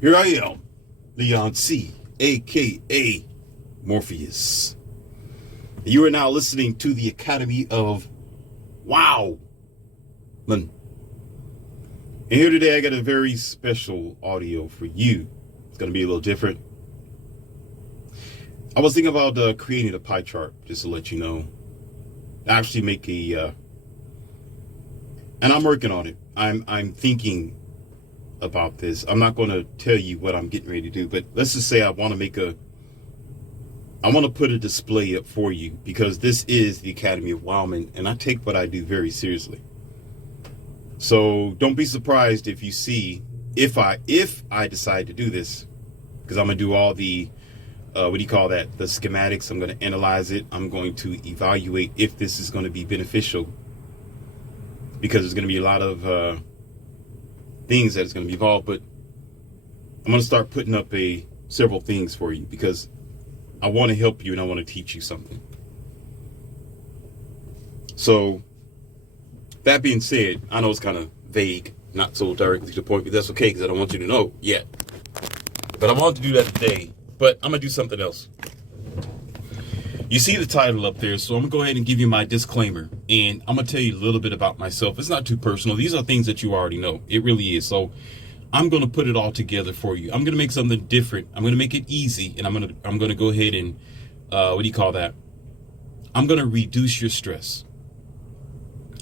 Here I am, Leon C., aka Morpheus. You are now listening to the Academy of Wow. And here today I got a very special audio for you. It's going to be a little different. I was thinking about creating a pie chart, just to let you know. Actually make and I'm working on it. I'm thinking about this. I'm not going to tell you what I'm getting ready to do, but let's just say I want to put a display up for you, because this is the Academy of Wildman, and I take what I do very seriously. So don't be surprised if you see, if I decide to do this, because I'm going to do all the, the schematics. I'm going to analyze it. I'm going to evaluate if this is going to be beneficial, because there's going to be a lot of things that is going to be involved. But I'm going to start putting up several things for you, because I want to help you and I want to teach you something. So that being said, I know it's kind of vague, not so directly to the point, but that's okay, because I don't want you to know yet. But I want to do that today, but I'm going to do something else. You see the title up there, so I'm going to go ahead and give you my disclaimer, and I'm going to tell you a little bit about myself. It's not too personal. These are things that you already know. It really is. So I'm going to put it all together for you. I'm going to make something different. I'm going to make it easy, and I'm going to go ahead and, I'm going to reduce your stress.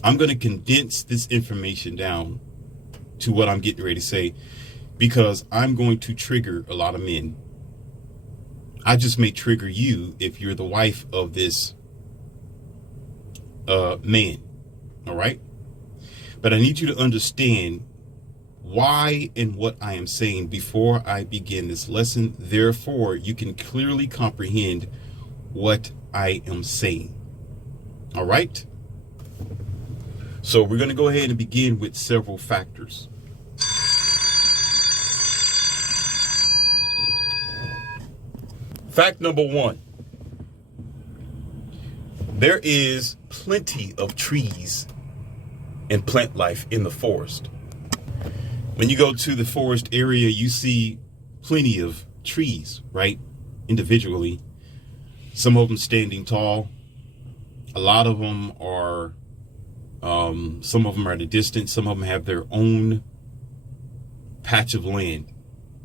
I'm going to condense this information down to what I'm getting ready to say, because I'm going to trigger a lot of men. I just may trigger you if you're the wife of this man. All right. But I need you to understand why and what I am saying before I begin this lesson. Therefore, you can clearly comprehend what I am saying. All right. So we're going to go ahead and begin with several factors. Fact number one, there is plenty of trees and plant life in the forest. When you go to the forest area, you see plenty of trees, right? Individually, some of them standing tall. A lot of them are, some of them are at a distance. Some of them have their own patch of land.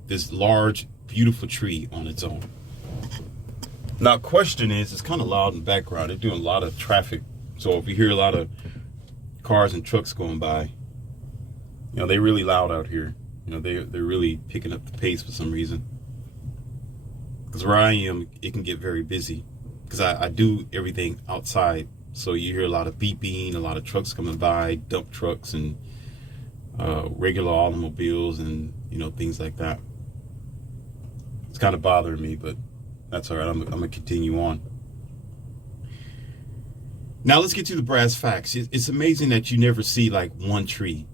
This large, beautiful tree on its own. Now, question is, it's kind of loud in the background. They're doing a lot of traffic. So if you hear a lot of cars and trucks going by, they're really loud out here. They're really picking up the pace for some reason. Because where I am, it can get very busy, because I do everything outside. So you hear a lot of beeping, a lot of trucks coming by, dump trucks and regular automobiles and, things like that. It's kind of bothering me, but that's all right. I'm going to continue on. Now let's get to the brass facts. It's amazing that you never see like one tree.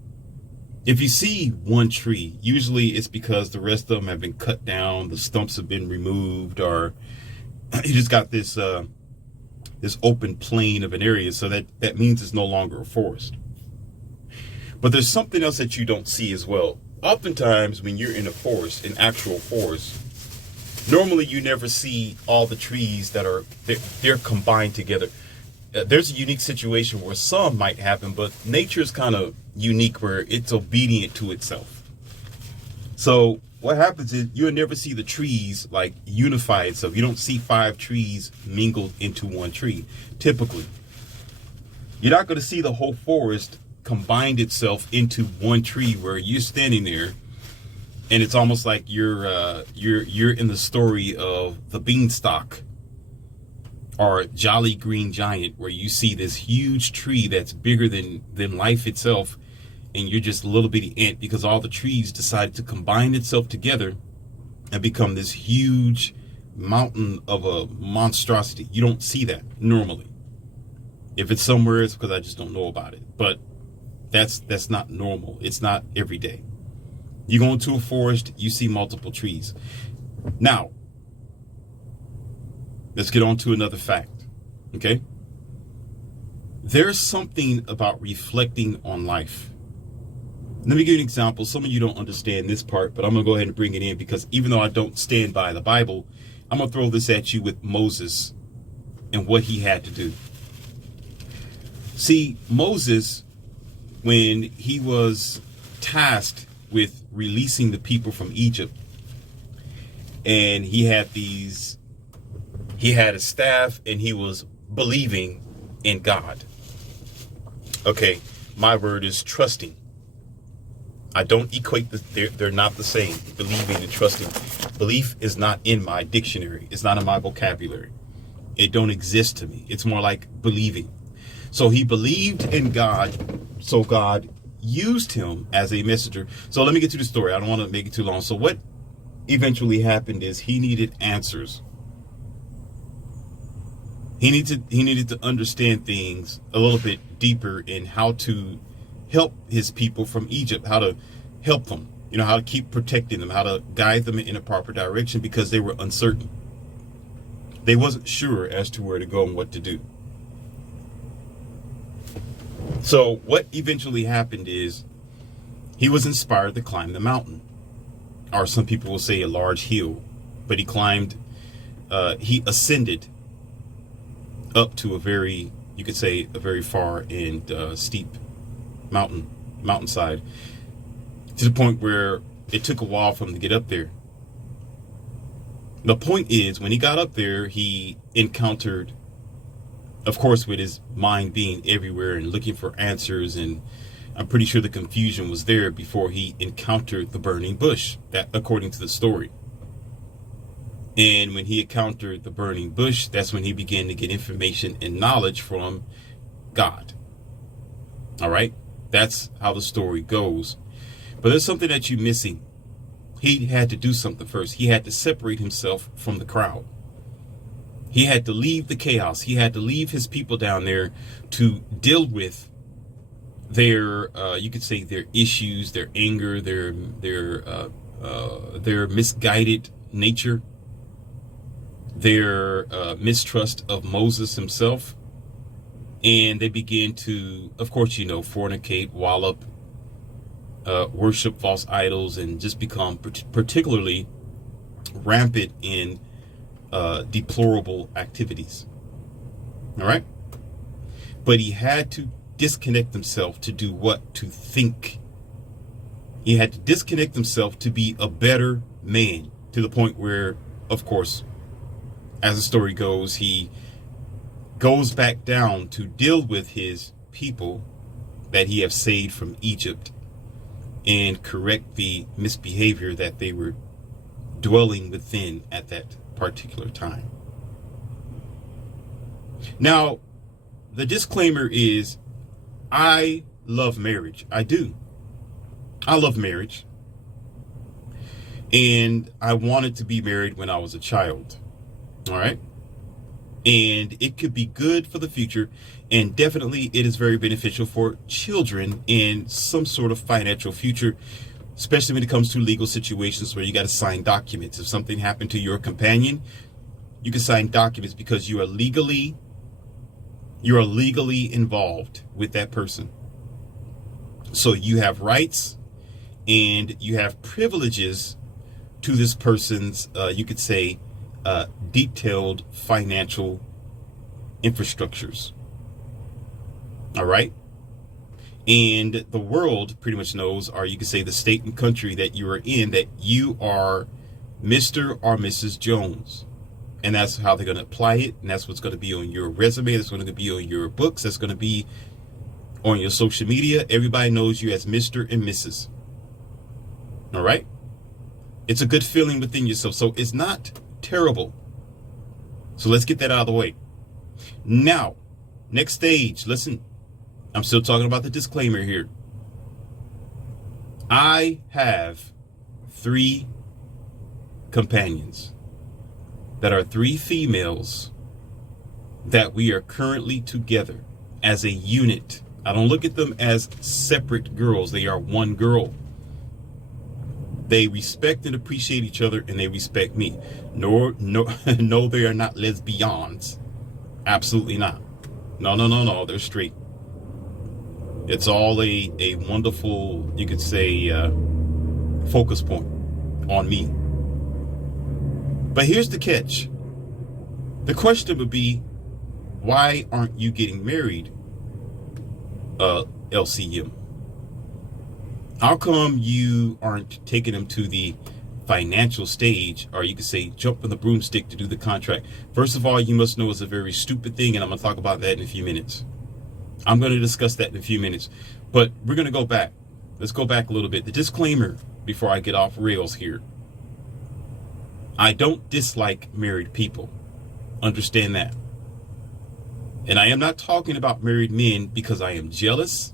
If you see one tree, usually it's because the rest of them have been cut down, the stumps have been removed, or you just got this this open plain of an area, so that means it's no longer a forest. But there's something else that you don't see as well. Oftentimes when you're in a forest, an actual forest, normally you never see all the trees that they're combined together. There's a unique situation where some might happen, but nature is kind of unique where it's obedient to itself. So what happens is you'll never see the trees like unify itself. You don't see 5 trees mingled into one tree. Typically, you're not going to see the whole forest combined itself into one tree where you're standing there. And it's almost like you're in the story of the beanstalk or Jolly Green Giant, where you see this huge tree that's bigger than life itself, and you're just a little bitty ant, because all the trees decided to combine itself together and become this huge mountain of a monstrosity. You don't see that normally. If it's somewhere, it's because I just don't know about it. But that's not normal. It's not every day. You go into a forest, you see multiple trees. Now, let's get on to another fact, okay? There's something about reflecting on life. Let me give you an example. Some of you don't understand this part, but I'm going to go ahead and bring it in because even though I don't stand by the Bible, I'm going to throw this at you with Moses and what he had to do. See, Moses, when he was tasked with releasing the people from Egypt, and he had a staff, and he was believing in God. Okay, my word is trusting. I don't equate they're not the same. Believing and trusting. Belief is not in my dictionary. It's not in my vocabulary. It don't exist to me. It's more like believing. So he believed in God, so God used him as a messenger. So let me get to the story. I don't want to make it too long. So what eventually happened is he needed answers. He needed to understand things a little bit deeper in how to help his people from Egypt, how to help them, how to keep protecting them, how to guide them in a proper direction, because they were uncertain. They wasn't sure as to where to go and what to do. So what eventually happened is he was inspired to climb the mountain, or some people will say a large hill, but he ascended up to you could say a very far and steep mountainside, to the point where it took a while for him to get up there. The point is, when he got up there, he encountered, of course, with his mind being everywhere and looking for answers, and I'm pretty sure the confusion was there before he encountered the burning bush, that according to the story. And when he encountered the burning bush, that's when he began to get information and knowledge from God. All right? That's how the story goes. But there's something that you're missing. He had to do something first. He had to separate himself from the crowd. He had to leave the chaos. He had to leave his people down there to deal with their, you could say, their issues, their anger, their misguided nature, their mistrust of Moses himself. And they began to, of course, fornicate, wallop, worship false idols, and just become particularly rampant in deplorable activities. All right? But he had to disconnect himself to do what? To think. He had to disconnect himself to be a better man, to the point where, of course, as the story goes, he goes back down to deal with his people that he have saved from Egypt and correct the misbehavior that they were dwelling within at that particular time. Now, the disclaimer is, I love marriage. I do. I love marriage. And I wanted to be married when I was a child. All right? And it could be good for the future, and definitely it is very beneficial for children in some sort of financial future, especially when it comes to legal situations where you got to sign documents. If something happened to your companion, you can sign documents because you are legally involved with that person. So you have rights and you have privileges to this person's, you could say, detailed financial infrastructures. All right. And the world pretty much knows, or you could say the state and country that you are in, that you are Mr. or Mrs. Jones. And that's how they're going to apply it. And that's what's going to be on your resume. That's going to be on your books. That's going to be on your social media. Everybody knows you as Mr. and Mrs. All right. It's a good feeling within yourself. So it's not terrible. So let's get that out of the way. Now, next stage. Listen, I'm still talking about the disclaimer here. I have 3 companions that are 3 females that we are currently together as a unit. I don't look at them as separate girls. They are one girl. They respect and appreciate each other, and they respect me. No, they are not lesbians. Absolutely not. No. They're straight. It's all a wonderful, you could say, focus point on me. But here's the catch. The question would be, why aren't you getting married, LCM? How come you aren't taking them to the financial stage, or you could say jump on the broomstick to do the contract? First of all, you must know it's a very stupid thing, and I'm going to talk about that in a few minutes. I'm going to discuss that in a few minutes, but we're going to go back. Let's go back a little bit. The disclaimer before I get off rails here. I don't dislike married people. Understand that. And I am not talking about married men because I am jealous,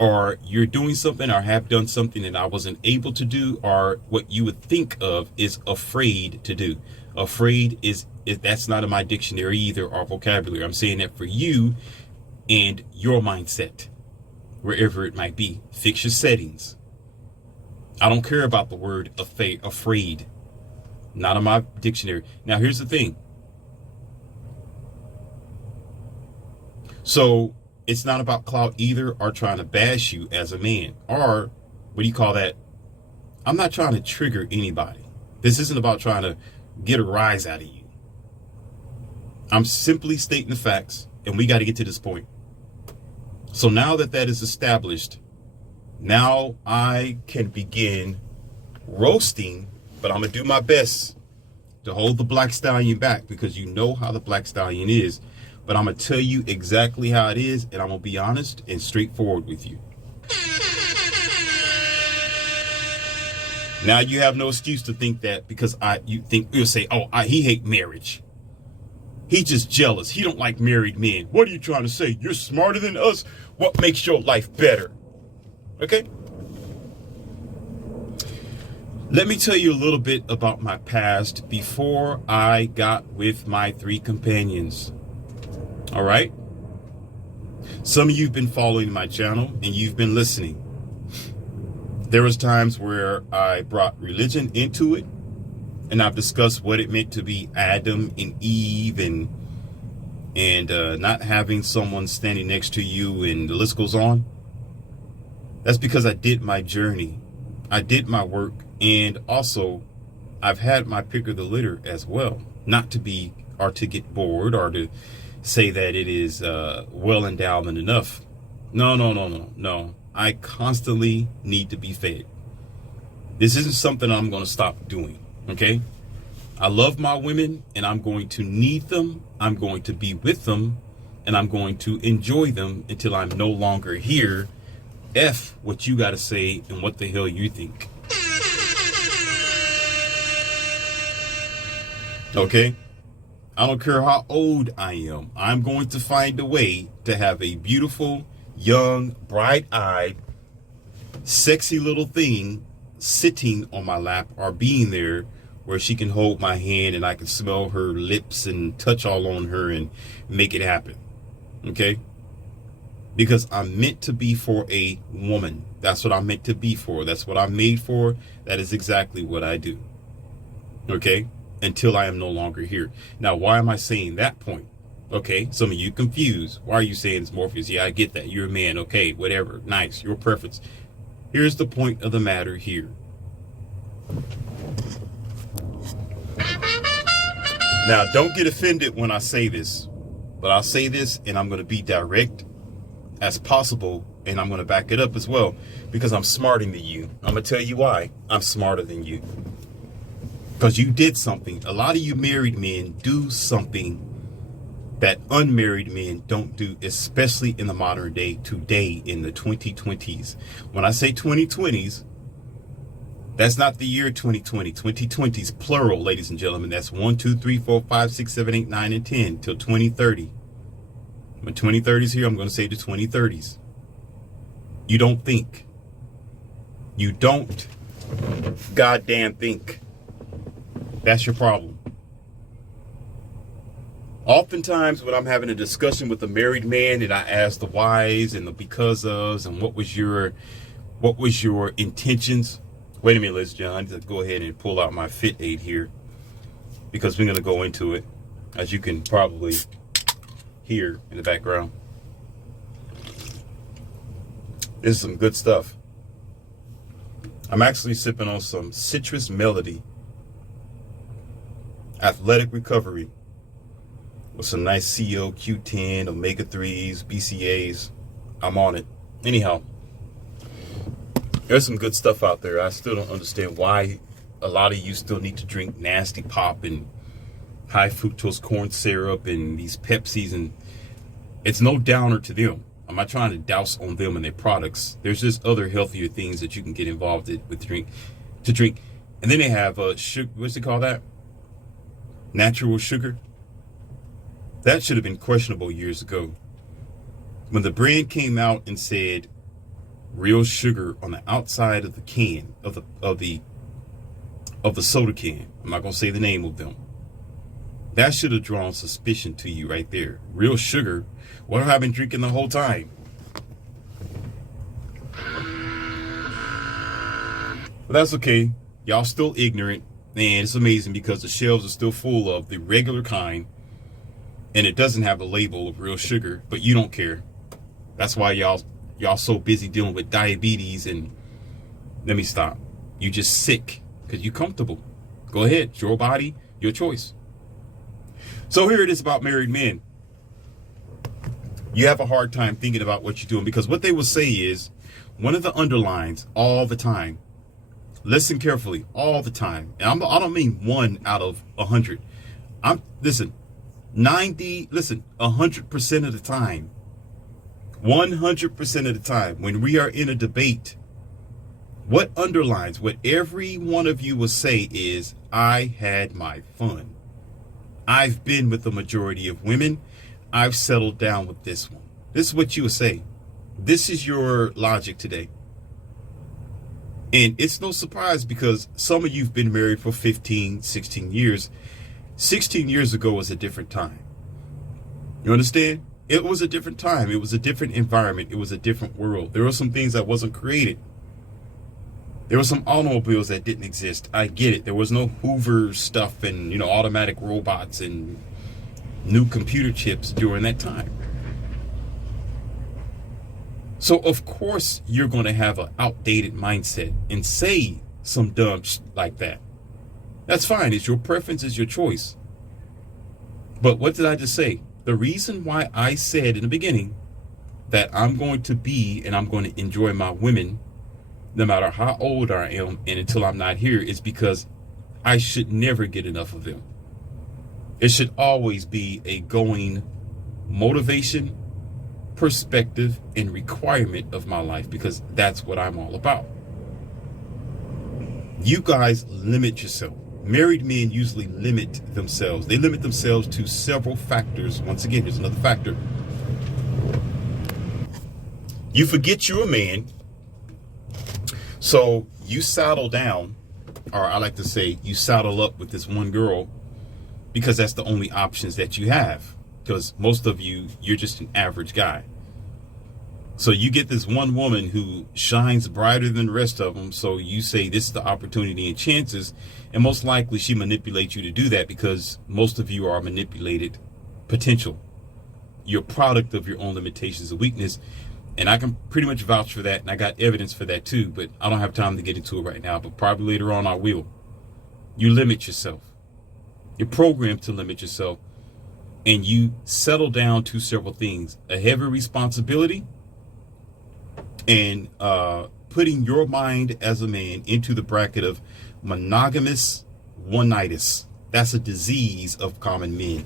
or you're doing something or have done something that I wasn't able to do, or what you would think of is afraid to do. Afraid is that's not in my dictionary either, or vocabulary. I'm saying that for you and your mindset, wherever it might be. Fix your settings. I don't care about the word afraid. Not in my dictionary. Now, here's the thing. So it's not about clout either, or trying to bash you as a man, or what do you call that? I'm not trying to trigger anybody. This isn't about trying to get a rise out of you. I'm simply stating the facts, and we got to get to this point. So now that that is established, now I can begin roasting, but I'm going to do my best to hold the Black Stallion back, because you know how the Black Stallion is. But I'm going to tell you exactly how it is, and I'm going to be honest and straightforward with you. Now you have no excuse to think that because you'll say, oh, he hate marriage. He's just jealous. He don't like married men. What are you trying to say? You're smarter than us. What makes your life better? Okay. Let me tell you a little bit about my past before I got with my 3 companions. All right. Some of you have been following my channel and you've been listening. There was times where I brought religion into it, and I've discussed what it meant to be Adam and Eve, and not having someone standing next to you, and the list goes on. That's because I did my journey. I did my work, and also I've had my pick of the litter as well. Not to be or to get bored or to say that it is well endowed and enough. No. I constantly need to be fed. This isn't something I'm going to stop doing. Okay. I love my women, and I'm going to need them. I'm going to be with them, and I'm going to enjoy them until I'm no longer here. F what you got to say and what the hell you think. Okay. I don't care how old I am. I'm going to find a way to have a beautiful, young, bright-eyed, sexy little thing sitting on my lap, or being there where she can hold my hand and I can smell her lips and touch all on her and make it happen. Okay? Because I'm meant to be for a woman. That's what I'm meant to be for. That's what I'm made for. That is exactly what I do. Okay? Until I am no longer here. Now, why am I saying that point? Okay, some of you confused. Why are you saying it's Morpheus? Yeah, I get that. You're a man. Okay, whatever. Nice. Your preference. Here's the point of the matter here. Now, don't get offended when I say this, but I'll say this, and I'm going to be direct as possible, and I'm going to back it up as well, because I'm smarter than you. I'm going to tell you why I'm smarter than you. Because you did something. A lot of you married men do something that unmarried men don't do, especially in the modern day, today in the 2020s. When I say 2020s, that's not the year 2020. 2020s, plural, ladies and gentlemen. That's 1, 2, 3, 4, 5, 6, 7, 8, 9, and 10 till 2030. When 2030 is here, I'm going to say the 2030s. You don't think. You don't goddamn think. That's your problem. Oftentimes when I'm having a discussion with a married man and I ask the whys and the because ofs and what was your intentions. Wait a minute, let's John. Let's go ahead and pull out my Fit Aid here, because we're going to go into it, as you can probably hear in the background. This is some good stuff. I'm actually sipping on some Citrus Melody Athletic Recovery with some nice CO, Q10, omega-3s, BCAs. I'm on it. Anyhow, there's some good stuff out there. I still don't understand why a lot of you still need to drink nasty pop and high fructose corn syrup and these Pepsis, and it's no downer to them. I'm not trying to douse on them and their products. There's just other healthier things that you can get involved with to drink. And then they have sugar, what's it called that? Natural sugar. That should have been questionable years ago. When the brand came out and said real sugar on the outside of the can of the soda can. I'm not gonna say the name of them. That should have drawn suspicion to you right there. Real sugar. What have I been drinking the whole time? But that's okay. Y'all still ignorant. And it's amazing because the shelves are still full of the regular kind. And it doesn't have a label of real sugar. But you don't care. That's why y'all so busy dealing with diabetes. And let me stop. You just sick because you're comfortable. Go ahead. It's your body, your choice. So here it is about married men. You have a hard time thinking about what you're doing because what they will say is one of the underlines all the time. Listen carefully, all the time. And I don't mean 1 out of 100. 100% of the time. 100% of the time when we are in a debate, what underlines, what every one of you will say is, I had my fun. I've been with the majority of women. I've settled down with this one. This is what you would say. This is your logic today. And it's no surprise because some of you have been married for 15, 16 years. 16 years ago was a different time. You understand? It was a different time. It was a different environment. It was a different world. There were some things that wasn't created. There were some automobiles that didn't exist. I get it. There was no Hoover stuff and, automatic robots and new computer chips during that time. So, of course, you're going to have an outdated mindset and say some dumb like that. That's fine. It's your preference. It's your choice. But what did I just say? The reason why I said in the beginning that I'm going to be and I'm going to enjoy my women no matter how old I am and until I'm not here is because I should never get enough of them. It should always be a going motivation, perspective, and requirement of my life because that's what I'm all about. You guys limit yourself. Married men usually limit themselves. They limit themselves to several factors. Once again, here's another factor. You forget you're a man. So you saddle down, or I like to say you saddle up with this one girl because that's the only options that you have. Because most of you, you're just an average guy. So you get this one woman who shines brighter than the rest of them. So you say this is the opportunity and chances. And most likely she manipulates you to do that because most of you are manipulated potential. You're a product of your own limitations and weakness. And I can pretty much vouch for that. And I got evidence for that too. But I don't have time to get into it right now. But probably later on I will. You limit yourself. You're programmed to limit yourself. And you settle down to several things. A heavy responsibility. And putting your mind as a man into the bracket of monogamous one-nightists. That's a disease of common men.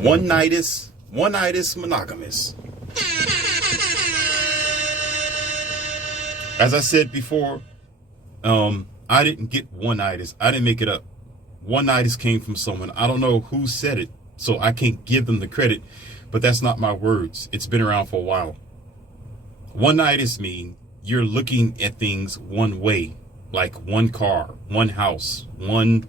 One-nightists, monogamous. As I said before, I didn't get one-nightists. I didn't make it up. One-nightists came from someone. I don't know who said it, so I can't give them the credit. But that's not my words. It's been around for a while. One-nightists mean you're looking at things one way, like one car, one house, one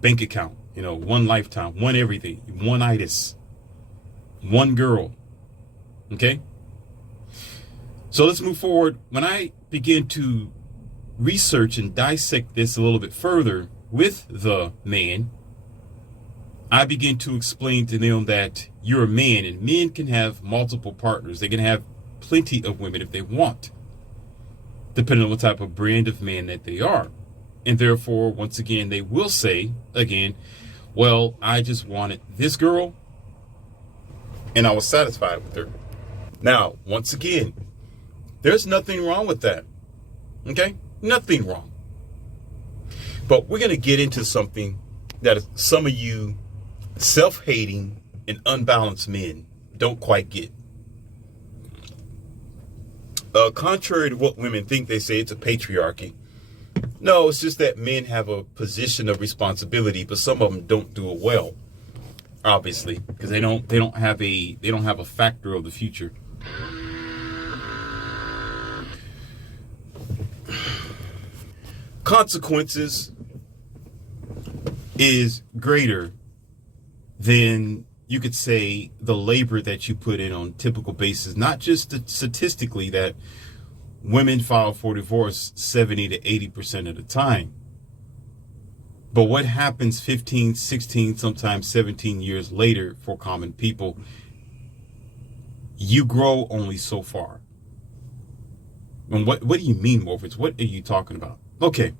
bank account, one lifetime, one everything, one-itis, one girl. Okay? So let's move forward. When I begin to research and dissect this a little bit further with the man, I begin to explain to them that you're a man and men can have multiple partners. They can have plenty of women if they want, depending on what type of brand of man that they are. And therefore, once again, they will say, again, well, I just wanted this girl and I was satisfied with her. Now, once again, there's nothing wrong with that. Okay? Nothing wrong. But we're going to get into something that some of you self-hating and unbalanced men don't quite get. Contrary to what women think, they say it's a patriarchy. No, it's just that men have a position of responsibility, but some of them don't do it well, obviously, because they don't have a factor of the future. Consequences is greater than, you could say, the labor that you put in on typical basis, not just statistically that women file for divorce 70 to 80% of the time, but what happens 15, 16, sometimes 17 years later for common people. You grow only so far. And what do you mean, Morphers? What are you talking about? Okay.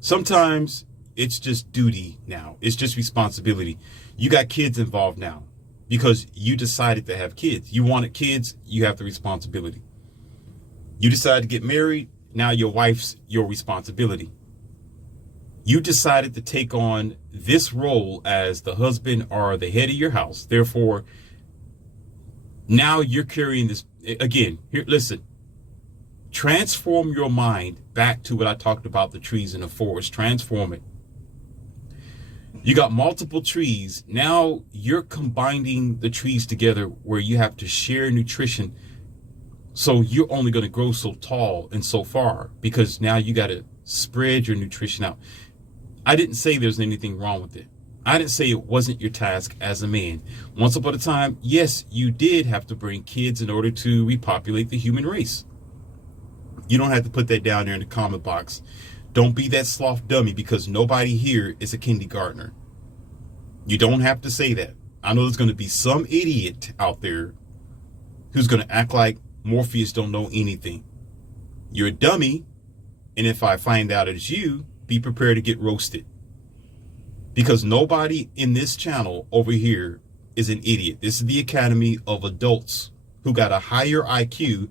Sometimes it's just duty now. It's just responsibility. You got kids involved now because you decided to have kids. You wanted kids, you have the responsibility. You decided to get married, now your wife's your responsibility. You decided to take on this role as the husband or the head of your house. Therefore, now you're carrying this. Again, here, listen. Transform your mind back to what I talked about, the trees in the forest. Transform it. You got multiple trees. Now you're combining the trees together where you have to share nutrition. So you're only going to grow so tall and so far because now you got to spread your nutrition out. I didn't say there's anything wrong with it. I didn't say it wasn't your task as a man. Once upon a time, yes, you did have to bring kids in order to repopulate the human race. You don't have to put that down there in the comment box. Don't be that sloth dummy because nobody here is a kindergartner. You don't have to say that. I know there's going to be some idiot out there who's going to act like Morpheus don't know anything. You're a dummy, and if I find out it's you, be prepared to get roasted. Because nobody in this channel over here is an idiot. This is the Academy of Adults who got a higher IQ,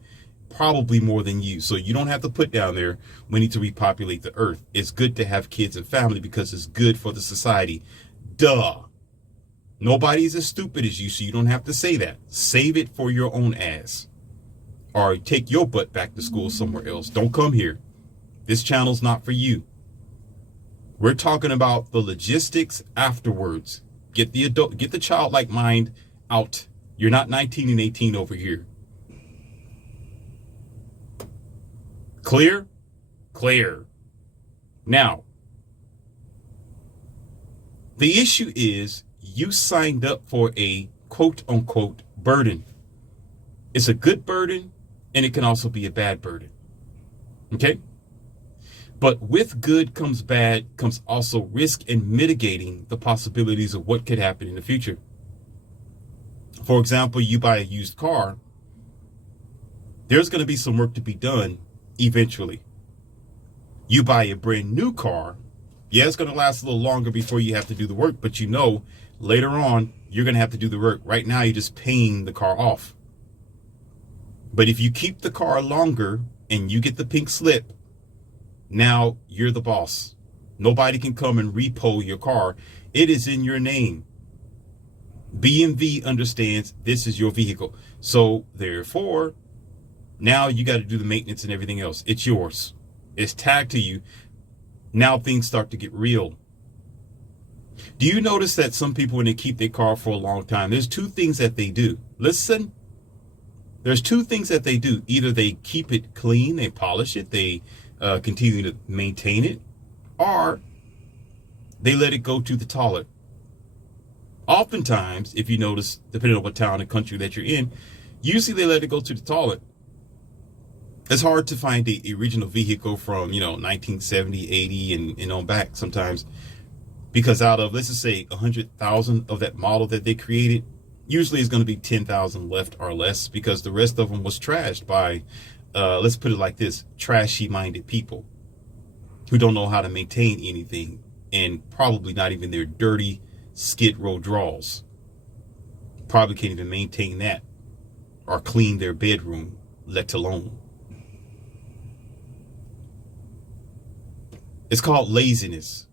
probably more than you. So you don't have to put down there, we need to repopulate the earth. It's good to have kids and family because it's good for the society. Duh. Nobody's as stupid as you, so you don't have to say that. Save it for your own ass. Or take your butt back to school somewhere else. Don't come here. This channel's not for you. We're talking about the logistics afterwards. Get the childlike mind out. You're not 19 and 18 over here. Clear? Clear. Now, the issue is you signed up for a quote-unquote burden. It's a good burden, and it can also be a bad burden. Okay? But with good comes bad, comes also risk in mitigating the possibilities of what could happen in the future. For example, you buy a used car, there's going to be some work to be done eventually. You buy a brand new car, yeah, it's going to last a little longer before you have to do the work, but you know later on you're going to have to do the work. Right now you're just paying the car off. But if you keep the car longer and you get the pink slip, now you're the boss. Nobody can come and repo your car. It is in your name. BMV understands this is your vehicle. So therefore, now you got to do the maintenance and everything else. It's yours. It's tagged to you. Now things start to get real. Do you notice that some people, when they keep their car for a long time, there's two things that they do. Listen. There's two things that they do. Either they keep it clean, they polish it, they continue to maintain it, or they let it go to the toilet. Oftentimes, if you notice, depending on what town and country that you're in, usually they let it go to the toilet. It's hard to find the original vehicle from, 1970, 80, and on back sometimes. Because out of, let's just say, 100,000 of that model that they created, Usually it's going to be 10,000 left or less because the rest of them was trashed by, let's put it like this, trashy minded people who don't know how to maintain anything, and probably not even their dirty skid row drawers. Probably can't even maintain that or clean their bedroom, let alone. It's called laziness.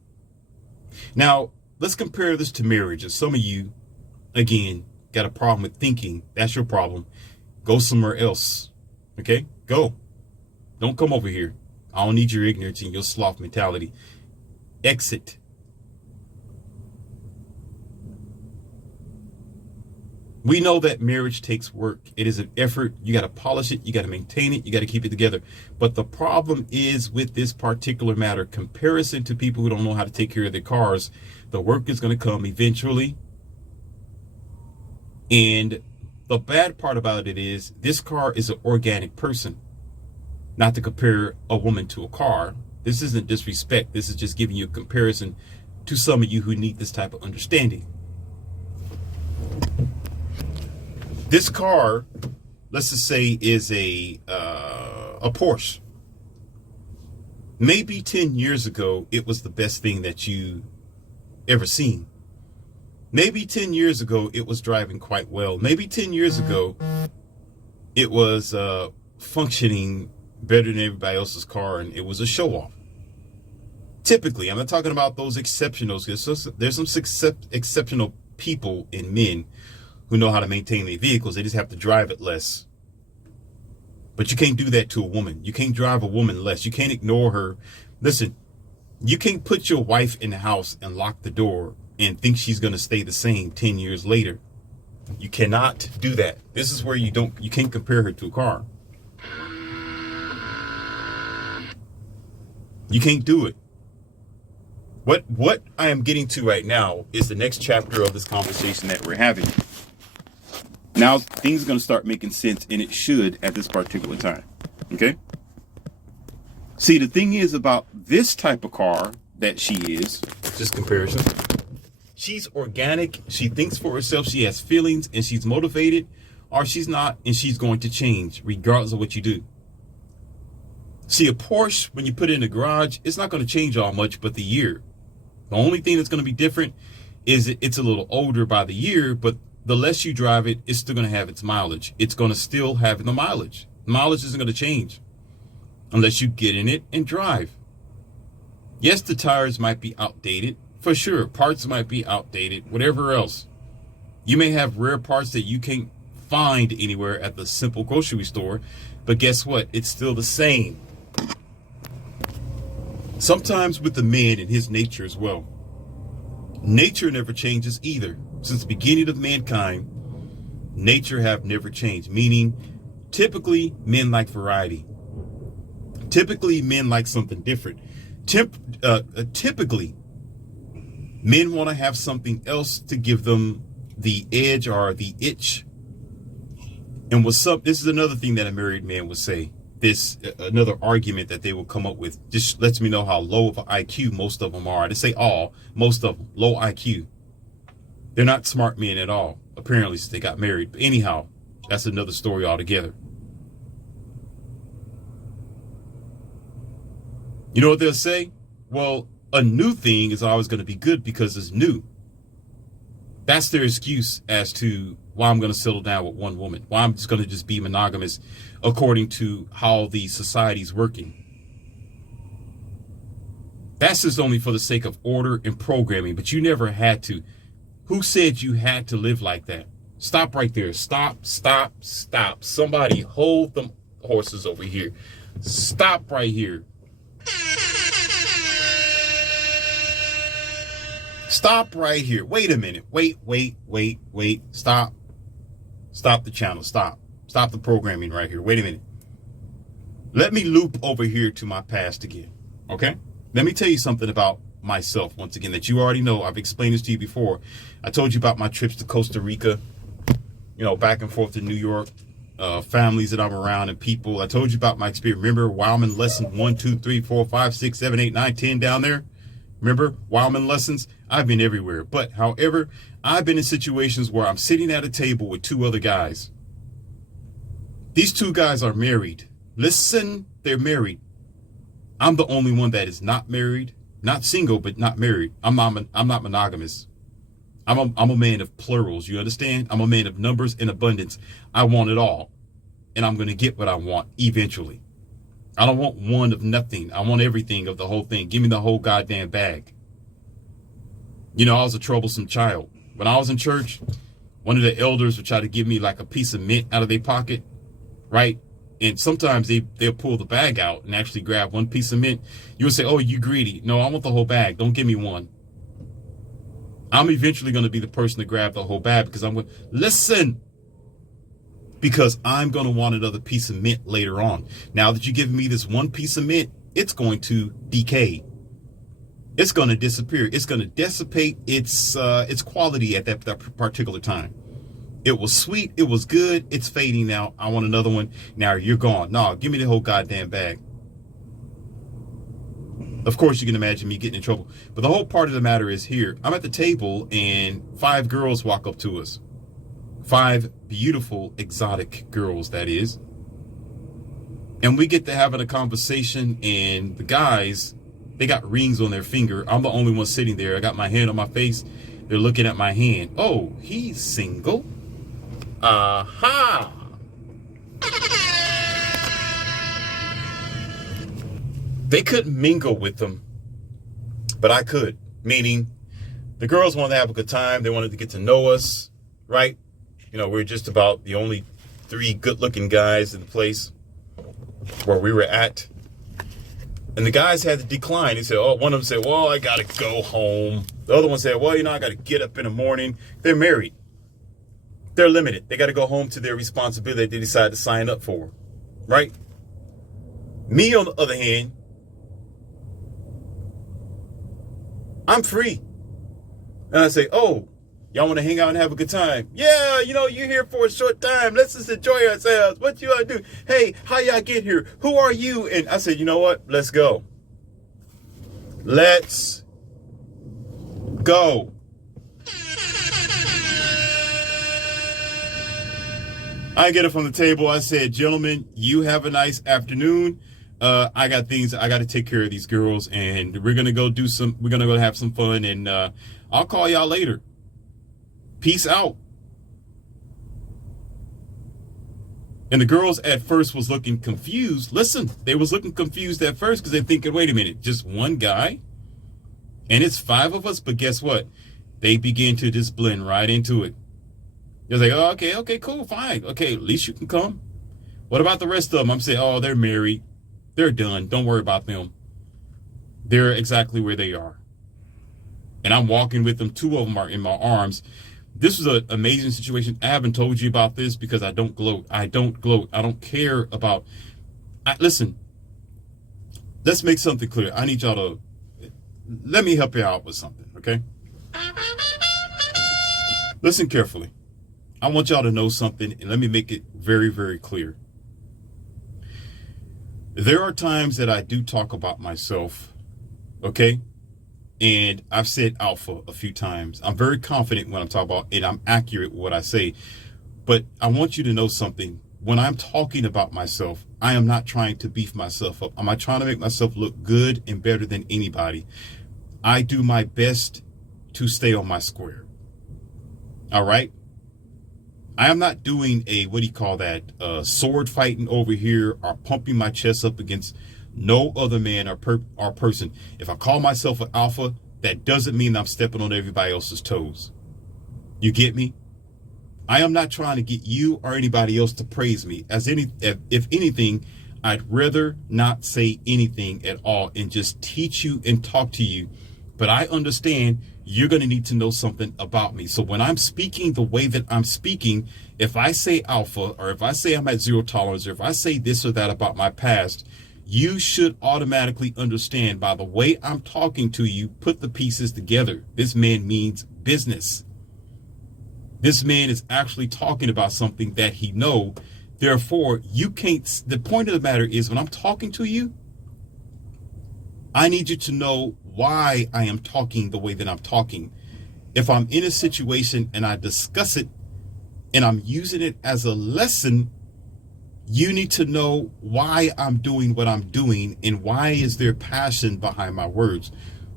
Now, let's compare this to marriage. And some of you, again, got a problem with thinking. That's your problem. Go somewhere else. Okay? Go. Don't come over here. I don't need your ignorance and your sloth mentality. Exit. We know that marriage takes work. It is an effort. You got to polish it. You got to maintain it. You got to keep it together. But the problem is with this particular matter, comparison to people who don't know how to take care of their cars, the work is going to come eventually. And the bad part about it is this car is an organic person. Not to compare a woman to a car. This isn't disrespect. This is just giving you a comparison to some of you who need this type of understanding. This car, let's just say, is a Porsche. Maybe 10 years ago, it was the best thing that you ever seen. Maybe 10 years ago, it was driving quite well. Maybe 10 years ago, it was functioning better than everybody else's car, and it was a show-off. Typically, I'm not talking about those exceptionals. There's some exceptional people and men who know how to maintain their vehicles. They just have to drive it less. But you can't do that to a woman. You can't drive a woman less. You can't ignore her. Listen, you can't put your wife in the house and lock the door and think she's going to stay the same 10 years later. You cannot do that. This is where you can't compare her to a car. You can't do it. What I am getting to right now is the next chapter of this conversation that we're having. Now things are going to start making sense, and it should at this particular time. Okay? See, the thing is about this type of car that she is, just comparison, she's organic, she thinks for herself, she has feelings, and she's motivated, or she's not, and she's going to change regardless of what you do. See, a Porsche, when you put it in the garage, it's not going to change all much but the year. The only thing that's going to be different is it's a little older by the year, but the less you drive it, it's still going to have its mileage. It's going to still have the mileage. Mileage isn't going to change unless you get in it and drive. Yes, the tires might be outdated, for sure. Parts might be outdated, whatever else. You may have rare parts that you can't find anywhere at the simple grocery store, but guess what? It's still the same. Sometimes with the man and his nature as well. Nature never changes either. Since the beginning of mankind, nature have never changed. Meaning, typically, men like variety. Typically, men like something different. Typically, men want to have something else to give them the edge or the itch. And this is another thing that a married man would say. Another argument that they will come up with. Just lets me know how low of an IQ most of them are. They say most of them, low IQ. They're not smart men at all, apparently, since they got married. But anyhow, that's another story altogether. You know what they'll say? Well, a new thing is always going to be good because it's new. That's their excuse as to why I'm going to settle down with one woman. Why I'm just going to just be monogamous according to how the society's working. That's just only for the sake of order and programming, but you never had to. Who said you had to live like that? Stop right there. Stop. Somebody hold them horses over here. Stop right here. Stop right here. Wait a minute. Wait. Stop. Stop the channel. Stop the programming right here. Wait a minute. Let me loop over here to my past again. Okay? Let me tell you something about myself once again that you already know. I've explained this to you before. I told you about my trips to Costa Rica, back and forth to New York, families that I'm around and people. I told you about my experience. Remember Wildman lesson 1, 2, 3, 4, 5, 6, 7, 8, 9, 10 down there? Remember Wildman lessons? I've been everywhere. But however, I've been in situations where I'm sitting at a table with two other guys. These two guys are married. Listen, they're married. I'm the only one that is not married, not single, but not married. I'm not monogamous. I'm a man of plurals. You understand? I'm a man of numbers and abundance. I want it all. And I'm going to get what I want eventually. I don't want one of nothing. I want everything of the whole thing. Give me the whole goddamn bag. You know, I was a troublesome child. When I was in church, one of the elders would try to give me like a piece of mint out of their pocket, right? And sometimes they'll pull the bag out and actually grab one piece of mint. You would say, oh, you greedy. No, I want the whole bag. Don't give me one. I'm eventually going to be the person to grab the whole bag because I'm going to listen. Because I'm going to want another piece of mint later on. Now that you give me this one piece of mint, it's going to decay. It's going to disappear. It's going to dissipate its quality at that particular time. It was sweet. It was good. It's fading now. I want another one. Now you're gone. No, give me the whole goddamn bag. Of course, you can imagine me getting in trouble. But the whole part of the matter is here. I'm at the table and 5 girls walk up to us. 5 beautiful, exotic girls, that is. And we get to having a conversation, and the guys, they got rings on their finger. I'm the only one sitting there. I got my hand on my face. They're looking at my hand. Oh, he's single. Aha! They couldn't mingle with them, but I could. Meaning, the girls wanted to have a good time. They wanted to get to know us, right? You know, we're just about the only 3 good-looking guys in the place where we were at. And the guys had to decline. He said, oh, one of them said, well, I got to go home. The other one said, well, you know, I got to get up in the morning. They're married. They're limited. They got to go home to their responsibility they decide to sign up for, right? Me, on the other hand, I'm free. And I say, oh, y'all want to hang out and have a good time? Yeah, you know, you're here for a short time. Let's just enjoy ourselves. What you want to do? Hey, how y'all get here? Who are you? And I said, you know what? Let's go. Let's go. I get it from the table. I said, gentlemen, you have a nice afternoon. I got things. I got to take care of these girls, and we're going to go we're going to go have some fun, and I'll call y'all later. Peace out. And the girls at first was looking confused. Listen, they was looking confused at first because they're thinking, wait a minute, just one guy? And it's 5 of us, but guess what? They begin to just blend right into it. They're like, oh, okay, cool, fine. Okay, at least you can come. What about the rest of them? I'm saying, oh, they're married. They're done. Don't worry about them. They're exactly where they are. And I'm walking with them. 2 of them are in my arms. This was an amazing situation. I haven't told you about this because I don't gloat. I don't care about... Listen, let's make something clear. I need y'all to... Let me help you out with something, okay? Listen carefully. I want y'all to know something, and let me make it very, very clear. There are times that I do talk about myself, okay? And I've said alpha a few times. I'm very confident when I'm talking about it. I'm accurate with what I say. But I want you to know something. When I'm talking about myself, I am not trying to beef myself up. I'm not trying to make myself look good and better than anybody. I do my best to stay on my square. All right? I am not doing a, what do you call that, sword fighting over here or pumping my chest up against no other man or person. If I call myself an alpha, that doesn't mean I'm stepping on everybody else's toes. You get me? I am not trying to get you or anybody else to praise me. If anything, I'd rather not say anything at all and just teach you and talk to you. But I understand you're going to need to know something about me. So when I'm speaking the way that I'm speaking, if I say alpha, or if I say I'm at 0 tolerance, or if I say this or that about my past, you should automatically understand by the way I'm talking to you, put the pieces together. This man means business. This man is actually talking about something that he know. Therefore, you can't, the point of the matter is when I'm talking to you, I need you to know why I am talking the way that I'm talking. If I'm in a situation and I discuss it and I'm using it as a lesson, you need to know why I'm doing what I'm doing and why is there passion behind my words.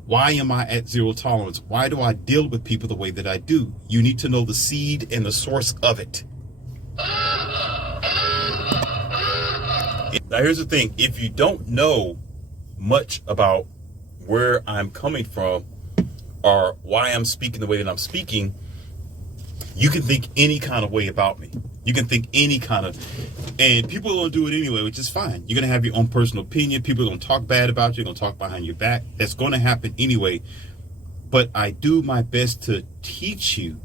Why am I at zero tolerance? Why do I deal with people the way that I do? You need to know the seed and the source of it. Now, here's the thing. If you don't know much about where I'm coming from or why I'm speaking the way that I'm speaking, you can think any kind of way about me. You can think any kind of, and people are going to do it anyway, which is fine. You're going to have your own personal opinion. People are going to talk bad about you. They're going to talk behind your back. That's going to happen anyway. But I do my best to teach you.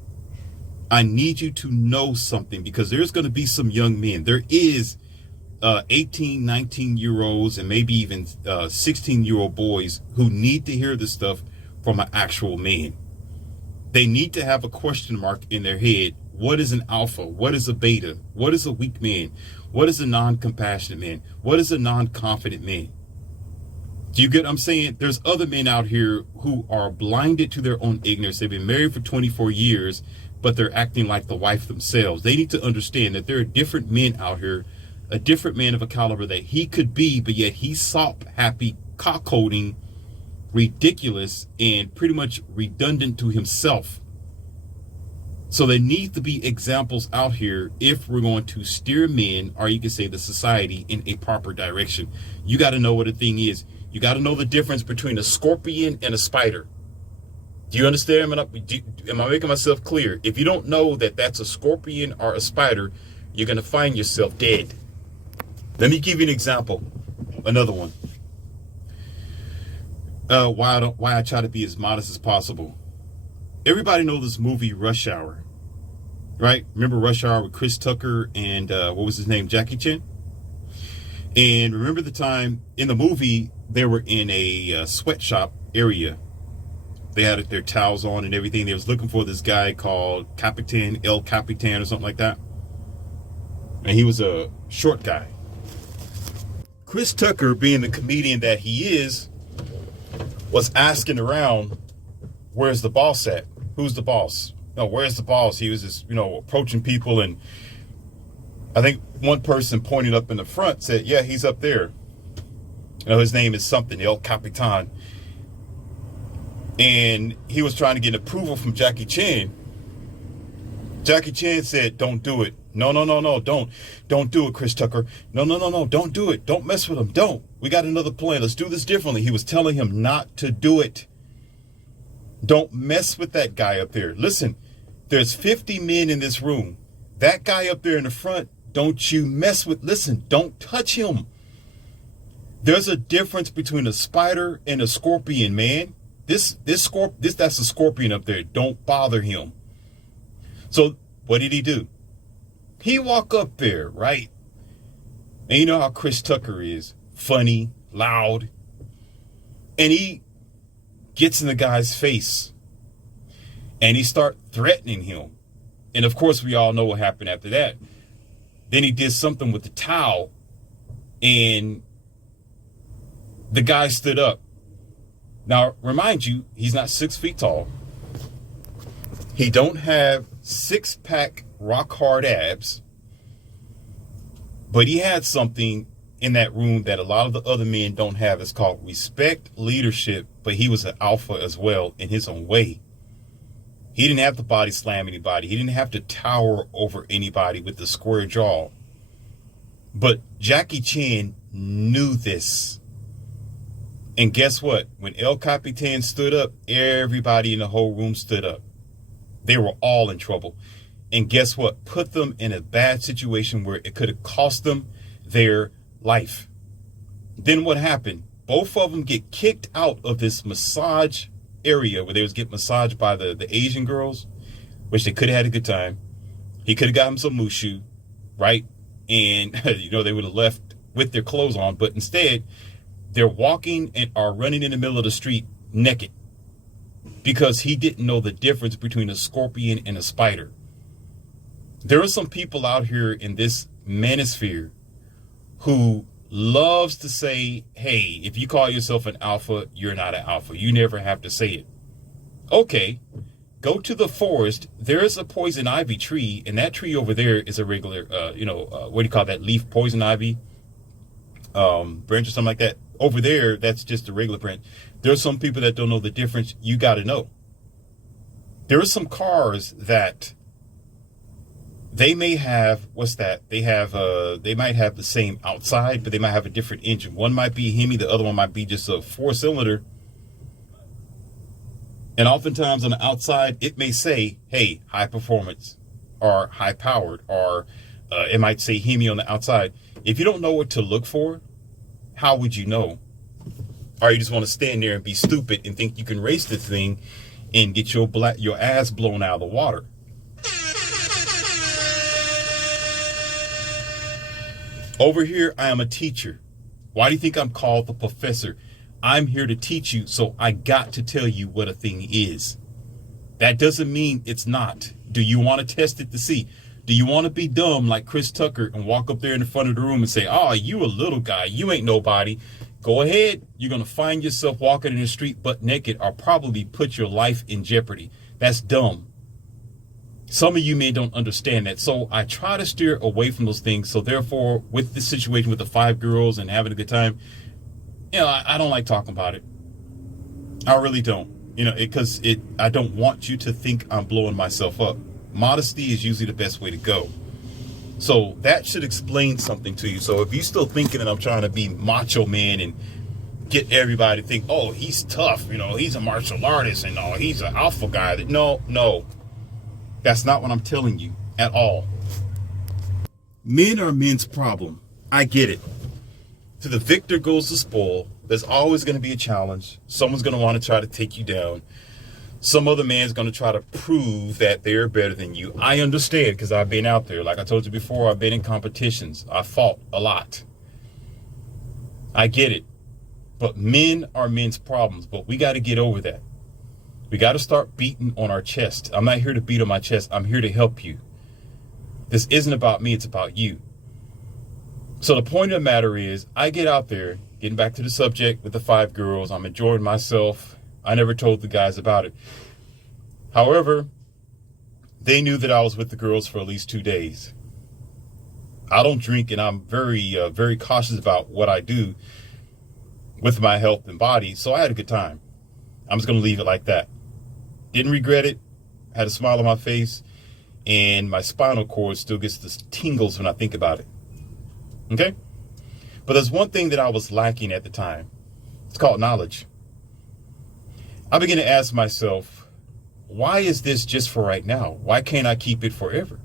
I need you to know something because there's going to be some young men. There is 18, 19-year-olds and maybe even 16-year-old boys who need to hear this stuff from an actual man. They need to have a question mark in their head. What is an alpha? What is a beta? What is a weak man? What is a non-compassionate man? What is a non-confident man? Do you get what I'm saying? There's other men out here who are blinded to their own ignorance. They've been married for 24 years, but they're acting like the wife themselves. They need to understand that there are different men out here, a different man of a caliber that he could be, but yet he's soft, happy, cockholding, ridiculous, and pretty much redundant to himself. So there needs to be examples out here if we're going to steer men, or you can say the society, in a proper direction. You got to know what a thing is. You got to know the difference between a scorpion and a spider. Do you understand? Am I making myself clear? If you don't know that that's a scorpion or a spider, you're going to find yourself dead. Let me give you an example. Another one. Why I try to be as modest as possible. Everybody knows this movie Rush Hour, right? Remember Rush Hour with Chris Tucker and what was his name, Jackie Chan? And remember the time in the movie they were in a sweatshop area. They had their towels on and everything. They was looking for this guy called Capitan, El Capitan or something like that. And he was a short guy. Chris Tucker, being the comedian that he is, was asking around, where's the boss at? Who's the boss? No, where's the boss? He was just, approaching people, and I think one person pointed up in the front said, yeah, he's up there. His name is something, El Capitan. And he was trying to get approval from Jackie Chan. Jackie Chan said, don't do it. No, don't do it, Chris Tucker. No, don't do it. Don't mess with him. Don't. We got another plan. Let's do this differently. He was telling him not to do it. Don't mess with that guy up there. Listen, there's 50 men in this room. That guy up there in the front, don't you mess with. Listen, don't touch him. There's a difference between a spider and a scorpion, man. That's a scorpion up there. Don't bother him. So what did he do? He walk up there, right? And you know how Chris Tucker is. Funny, loud. And he gets in the guy's face. And he start threatening him. And of course, we all know what happened after that. Then he did something with the towel. And the guy stood up. Now, remind you, he's not 6 feet tall. He don't have six-pack rock-hard abs. But he had something in that room that a lot of the other men don't have. It's called respect, leadership. But he was an alpha as well in his own way. He didn't have to body slam anybody. He didn't have to tower over anybody with the square jaw. But Jackie Chan knew this. And guess what? When El Capitan stood up, everybody in the whole room stood up. They were all in trouble. And guess what? Put them in a bad situation where it could have cost them their life. Then what happened? Both of them get kicked out of this massage area where they was getting massaged by the Asian girls, which they could have had a good time. He could have gotten some mushu, right? And, they would have left with their clothes on. But instead, they're walking and are running in the middle of the street naked because he didn't know the difference between a scorpion and a spider. There are some people out here in this manosphere who loves to say, hey, if you call yourself an alpha, you're not an alpha. You never have to say it. Okay, go to the forest. There is a poison ivy tree, and that tree over there is a regular, what do you call that? Leaf poison ivy branch or something like that. Over there, that's just a regular branch. There's some people that don't know the difference. You got to know. There are some cars that they may have, what's that? They might have the same outside, but they might have a different engine. One might be Hemi, the other one might be just a 4-cylinder. And oftentimes on the outside, it may say, hey, high performance or high powered, or it might say Hemi on the outside. If you don't know what to look for, how would you know? Or you just want to stand there and be stupid and think you can race this thing and get your ass blown out of the water. Over here, I am a teacher. Why do you think I'm called the professor? I'm here to teach you, so I got to tell you what a thing is. That doesn't mean it's not. Do you want to test it to see? Do you want to be dumb like Chris Tucker and walk up there in the front of the room and say, oh, you a little guy, you ain't nobody? Go ahead. You're going to find yourself walking in the street butt naked or probably put your life in jeopardy. That's dumb. Some of you may don't understand that. So I try to steer away from those things. So therefore, with this situation with the 5 girls and having a good time, I don't like talking about it. I really don't. Because I don't want you to think I'm blowing myself up. Modesty is usually the best way to go. So that should explain something to you. So if you're still thinking that I'm trying to be macho man and get everybody to think, oh, he's tough, he's a martial artist and he's an alpha guy. No. That's not what I'm telling you at all. Men are men's problem. I get it. To the victor goes the spoil. There's always going to be a challenge. Someone's going to want to try to take you down. Some other man's going to try to prove that they're better than you. I understand because I've been out there. Like I told you before, I've been in competitions. I fought a lot. I get it. But men are men's problems. But we got to get over that. We got to start beating on our chest. I'm not here to beat on my chest. I'm here to help you. This isn't about me. It's about you. So the point of the matter is, I get out there, getting back to the subject with the 5 girls. I'm enjoying myself. I never told the guys about it. However, they knew that I was with the girls for at least 2 days. I don't drink, and I'm very, very cautious about what I do with my health and body. So I had a good time. I'm just going to leave it like that. Didn't regret it. Had a smile on my face, and my spinal cord still gets the tingles when I think about it. Okay? But there's one thing that I was lacking at the time. It's called knowledge. I began to ask myself, why is this just for right now? Why can't I keep it forever?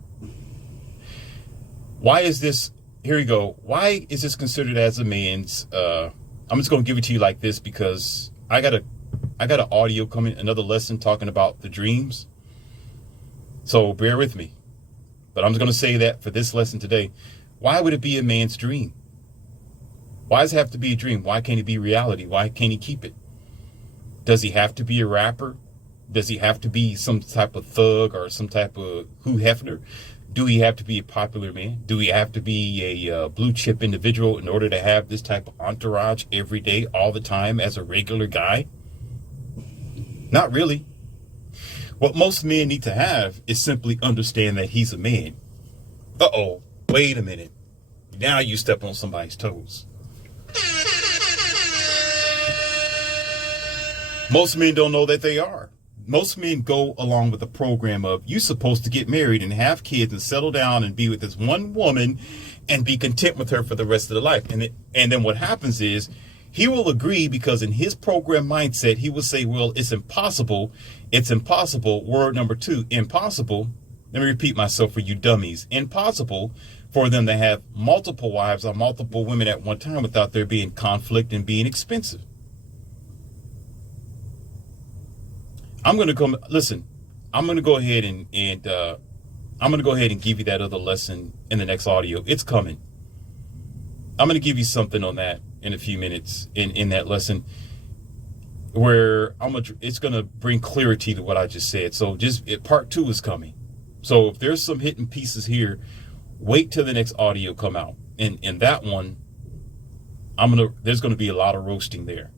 Why is this, here we go, why is this considered as a man's, I'm just going to give it to you like this because I got an audio coming, another lesson talking about the dreams. So bear with me. But I'm just going to say that for this lesson today. Why would it be a man's dream? Why does it have to be a dream? Why can't it be reality? Why can't he keep it? Does he have to be a rapper? Does he have to be some type of thug or some type of Hugh Hefner? Do he have to be a popular man? Do he have to be a blue chip individual in order to have this type of entourage every day, all the time as a regular guy? Not really. What most men need to have is simply understand that he's a man. Uh-oh, wait a minute. Now you step on somebody's toes. Most men don't know that they are. Most men go along with the program of you're supposed to get married and have kids and settle down and be with this one woman and be content with her for the rest of their life. And then what happens is he will agree because in his program mindset, he will say, well, it's impossible. It's impossible. Word number 2, impossible. Let me repeat myself for you dummies. Impossible for them to have multiple wives or multiple women at one time without there being conflict and being expensive. I'm going to come. Listen, I'm going to go ahead and I'm going to go ahead and give you that other lesson in the next audio. It's coming. I'm going to give you something on that in a few minutes in that lesson where it's going to bring clarity to what I just said. So part 2 is coming. So if there's some hidden pieces here, wait till the next audio come out. And that one, There's gonna be a lot of roasting there.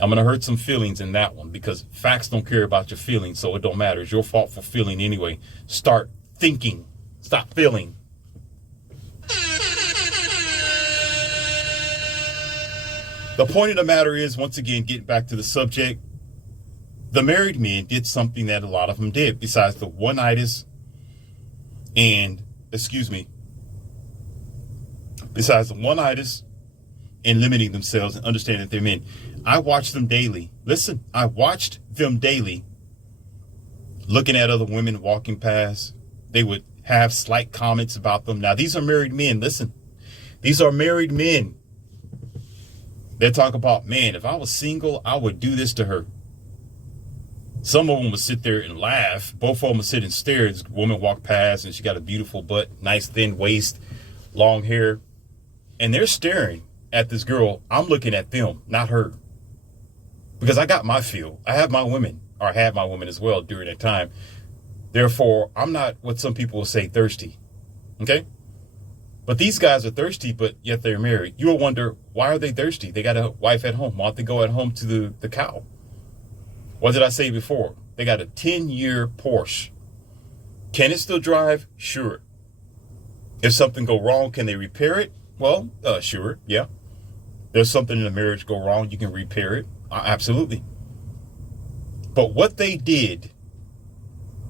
I'm gonna hurt some feelings in that one because facts don't care about your feelings, so it don't matter. It's your fault for feeling anyway. Start thinking. Stop feeling. The point of the matter is, once again, getting back to the subject, the married men did something that a lot of them did, besides the one-nighters besides the one-nighters and limiting themselves and understanding that they're men. I watched them daily. Listen, I watched them daily looking at other women walking past. They would have slight comments about them. Now, these are married men. Listen, these are married men. They talk about, man, if I was single, I would do this to her. Some of them would sit there and laugh. Both of them would sit and stare. This woman walked past and she got a beautiful butt, nice thin waist, long hair. And they're staring at this girl. I'm looking at them, not her. Because I got my feel. I have my women, or I had my women as well during that time. Therefore, I'm not what some people will say thirsty. Okay? But these guys are thirsty, but yet they're married. You will wonder, why are they thirsty? They got a wife at home. Why don't they go at home to the cow? What did I say before? They got a 10-year Porsche. Can it still drive? Sure. If something go wrong, can they repair it? Well, sure, yeah. There's something in the marriage go wrong, you can repair it. Absolutely. But what they did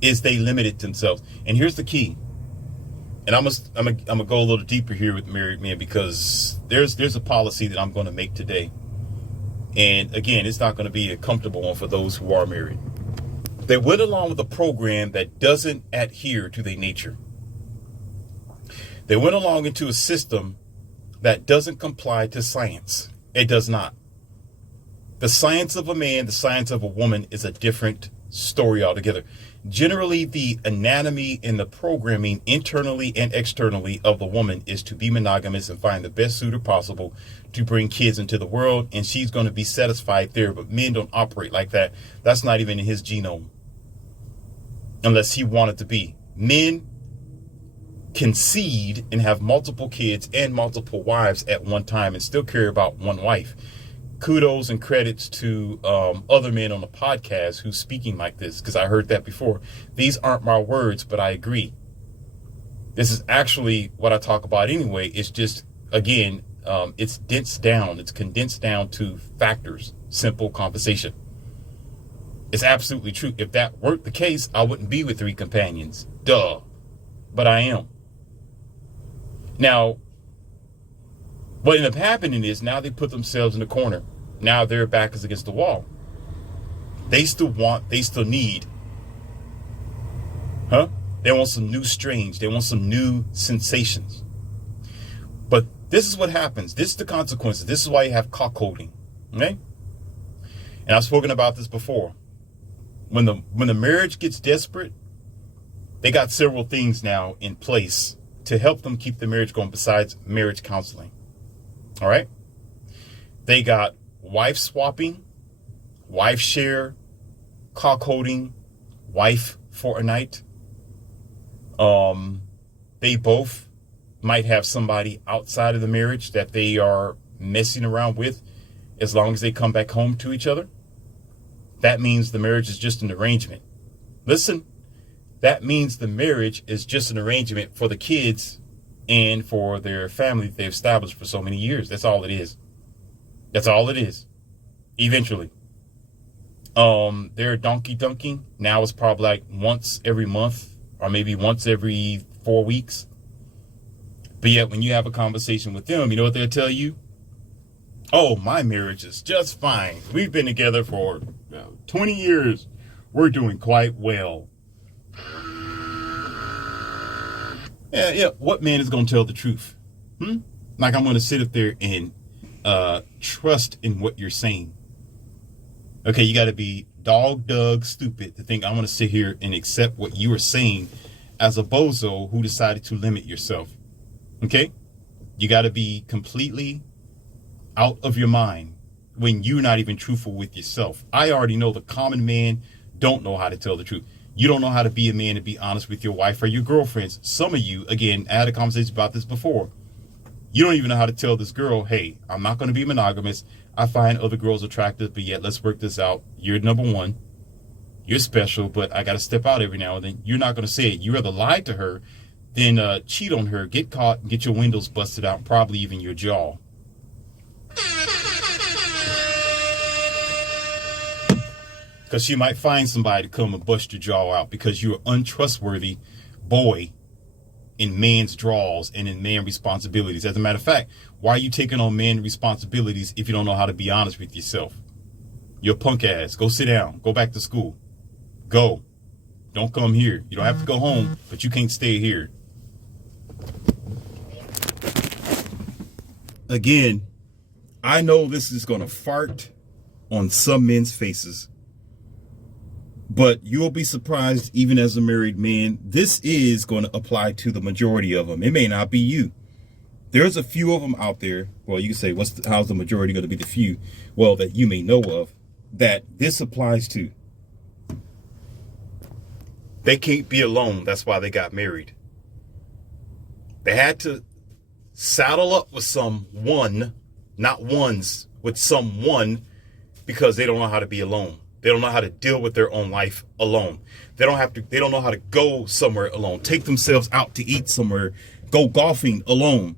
is they limited themselves. And here's the key. And I'm gonna go a little deeper here with married men because there's a policy that I'm going to make today. And again, it's not going to be a comfortable one for those who are married. They went along with a program that doesn't adhere to their nature. They went along into a system that doesn't comply to science. It does not. The science of a man, the science of a woman is a different story altogether. Generally, the anatomy and the programming internally and externally of the woman is to be monogamous and find the best suitor possible to bring kids into the world, and she's going to be satisfied there. But men don't operate like that. That's not even in his genome, unless he wanted to be. Men concede and have multiple kids and multiple wives at one time and still care about one wife. Kudos and credits to other men on the podcast who's speaking like this, because I heard that before. These aren't my words, but I agree. This is actually what I talk about anyway. It's just, again, it's dense down. It's condensed down to factors, simple conversation. It's absolutely true. If that weren't the case, I wouldn't be with 3 companions. Duh. But I am. Now, what ended up happening is now they put themselves in the corner. Now their back is against the wall. They still need. They want some new strange. They want some new sensations. But this is what happens. This is the consequences. This is why you have cuckolding. Okay? And I've spoken about this before. When the marriage gets desperate, they got several things now in place to help them keep the marriage going besides marriage counseling. All right? They got wife swapping, wife share, cuckolding, wife for a night. They both might have somebody outside of the marriage that they are messing around with as long as they come back home to each other. That means the marriage is just an arrangement. Listen, that means the marriage is just an arrangement for the kids and for their family they've established for so many years. That's all it is. That's all it is. Eventually. They're donkey dunking. Now it's probably like once every month or maybe once every 4 weeks. But yet when you have a conversation with them, you know what they'll tell you? Oh, my marriage is just fine. We've been together for 20 years. We're doing quite well. Yeah. What man is going to tell the truth? Like I'm going to sit up there and trust in what you're saying. Okay, you got to be dog stupid to think I'm going to sit here and accept what you are saying as a bozo who decided to limit yourself. Okay? You got to be completely out of your mind when you're not even truthful with yourself. I already know the common man don't know how to tell the truth. You don't know how to be a man and be honest with your wife or your girlfriends. Some of you, again, I had a conversation about this before. You don't even know how to tell this girl, hey, I'm not going to be monogamous. I find other girls attractive, but yet let's work this out. You're number one. You're special, but I got to step out every now and then. You're not going to say it. You rather lie to her than cheat on her, get caught, and get your windows busted out, and probably even your jaw. Because she might find somebody to come and bust your jaw out because you're an untrustworthy boy in man's draws and in man responsibilities. As a matter of fact, why are you taking on man responsibilities if you don't know how to be honest with yourself? You're a punk ass. Go sit down. Go back to school. Go. Don't come here. You don't have to go home, but you can't stay here. Again, I know this is going to fart on some men's faces, but you'll be surprised, even as a married man, this is going to apply to the majority of them. It may not be you. There's a few of them out there. Well, you can say, how's the majority going to be the few? Well, that you may know of, that this applies to. They can't be alone. That's why they got married. They had to saddle up with someone, not ones, with someone, because they don't know how to be alone. They don't know how to deal with their own life alone. They don't know how to go somewhere alone, take themselves out to eat somewhere, go golfing alone.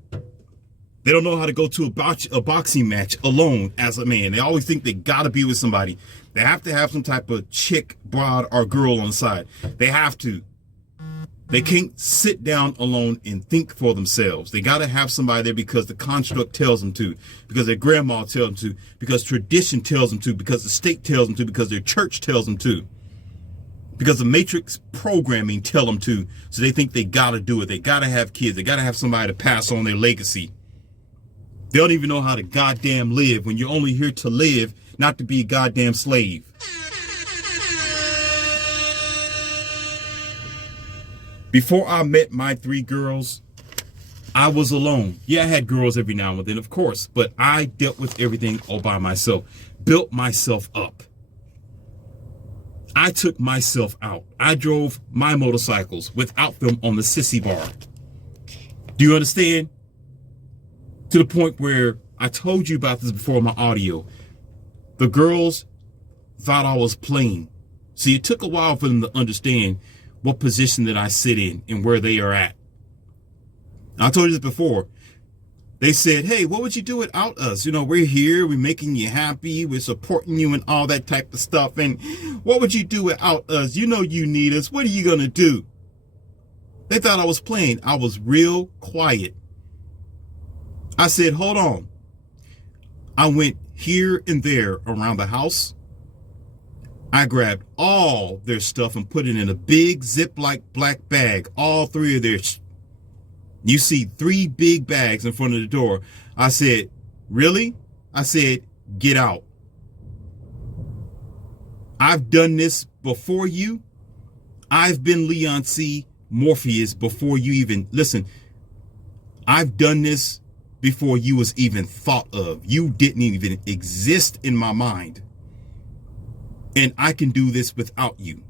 They don't know how to go to a boxing match alone as a man. They always think they gotta be with somebody. They have to have some type of chick, broad, or girl on the side. They have to. They can't sit down alone and think for themselves. They got to have somebody there because the construct tells them to, because their grandma tells them to, because tradition tells them to, because the state tells them to, because their church tells them to, because the matrix programming tell them to. So they think they got to do it. They got to have kids. They got to have somebody to pass on their legacy. They don't even know how to goddamn live when you're only here to live, not to be a goddamn slave. Before I met my 3 girls, I was alone. Yeah, I had girls every now and then, of course, but I dealt with everything all by myself, built myself up. I took myself out. I drove my motorcycles without them on the sissy bar. Do you understand? To the point where I told you about this before in my audio. The girls thought I was playing. See, it took a while for them to understand what position that I sit in and where they are at. I told you this before. They said, hey, what would you do without us? You know, we're here, we're making you happy, we're supporting you and all that type of stuff. And what would you do without us? You know you need us. What are you going to do? They thought I was playing. I was real quiet. I said, hold on. I went here and there around the house. I grabbed all their stuff and put it in a big Ziploc black bag. All 3 of their You see 3 big bags in front of the door. I said, really? I said, get out. I've done this before you. I've been Leon C. Morpheus before you even, listen, I've done this before you was even thought of. You didn't even exist in my mind. And I can do this without you.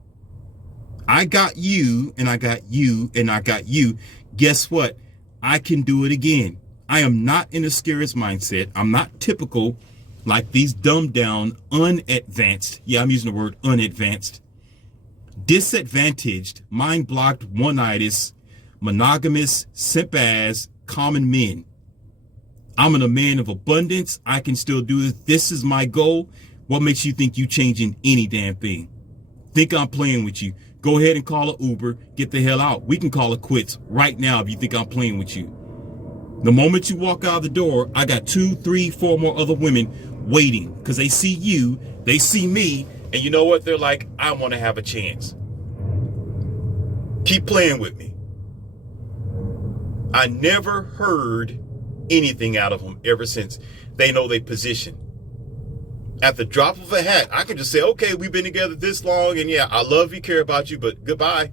I got you, and I got you, and I got you. Guess what? I can do it again. I am not in a scarce mindset. I'm not typical like these dumbed down, unadvanced. Yeah, I'm using the word unadvanced. Disadvantaged, mind blocked, one-itis, monogamous, simp ass, common men. I'm a man of abundance. I can still do this. This is my goal. What makes you think you changing any damn thing? Think I'm playing with you? Go ahead and call an Uber. Get the hell out. We can call it quits right now if you think I'm playing with you. The moment you walk out the door, I got 2, 3, 4 more other women waiting because they see you, they see me, and you know what? They're like, I want to have a chance. Keep playing with me. I never heard anything out of them ever since. They know their position. At the drop of a hat, I can just say, okay, we've been together this long, and yeah, I love you, care about you, but goodbye.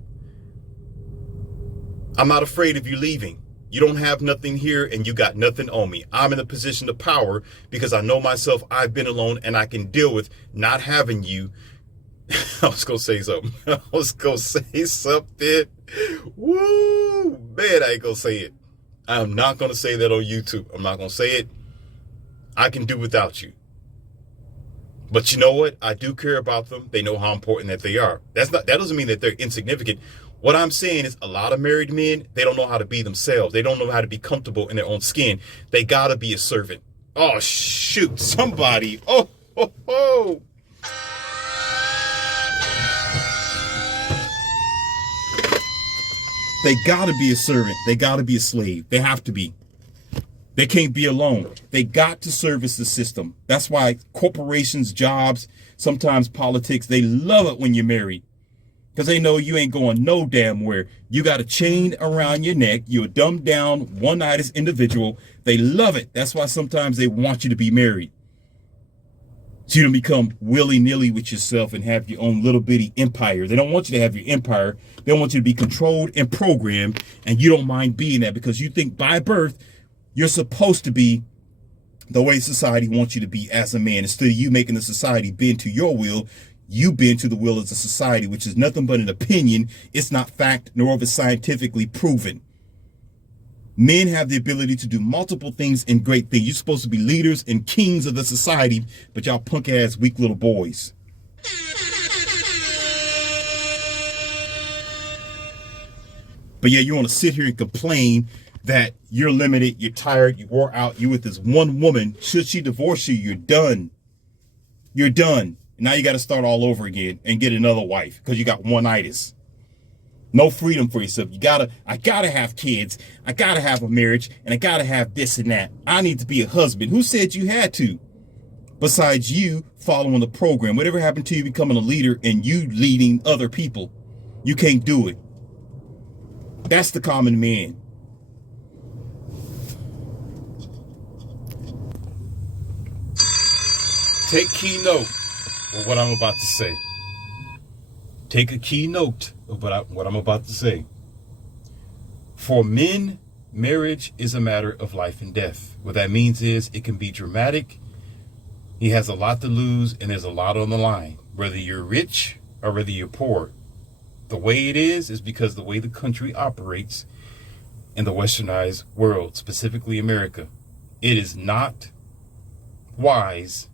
I'm not afraid of you leaving. You don't have nothing here, and you got nothing on me. I'm in a position of power because I know myself. I've been alone, and I can deal with not having you. I was going to say something. Woo, man, I ain't going to say it. I'm not going to say that on YouTube. I'm not going to say it. I can do without you. But you know what? I do care about them. They know how important that they are. That doesn't mean that they're insignificant. What I'm saying is a lot of married men, they don't know how to be themselves. They don't know how to be comfortable in their own skin. They got to be a servant. Oh, shoot. Somebody. Oh, ho, ho. They got to be a servant. They got to be a slave. They have to be. They can't be alone. They got to service the system. That's why corporations, jobs, sometimes politics, they love it when you're married. Because they know you ain't going no damn where. You got a chain around your neck. You're a dumbed down, one-eyed individual. They love it. That's why sometimes they want you to be married. So you don't become willy-nilly with yourself and have your own little bitty empire. They don't want you to have your empire. They want you to be controlled and programmed. And you don't mind being that because you think by birth, you're supposed to be the way society wants you to be as a man. Instead of you making the society bend to your will, you bend to the will of the society, which is nothing but an opinion. It's not fact, nor is it scientifically proven. Men have the ability to do multiple things and great things. You're supposed to be leaders and kings of the society, but y'all punk ass weak little boys. But yeah, you want to sit here and complain that you're limited, you're tired, you wore out, you with this one woman. Should she divorce you, you're done. You're done. Now you got to start all over again and get another wife because you got one-itis. No freedom for yourself. I gotta have kids. I gotta have a marriage, and I gotta have this and that. I need to be a husband. Who said you had to? Besides you following the program, whatever happened to you becoming a leader and you leading other people, you can't do it. That's the common man. Take keynote of what I'm about to say. Take a key note of what I'm about to say. For men, marriage is a matter of life and death. What that means is it can be dramatic. He has a lot to lose and there's a lot on the line. Whether you're rich or whether you're poor. The way it is because the way the country operates in the westernized world, specifically America. It is not wise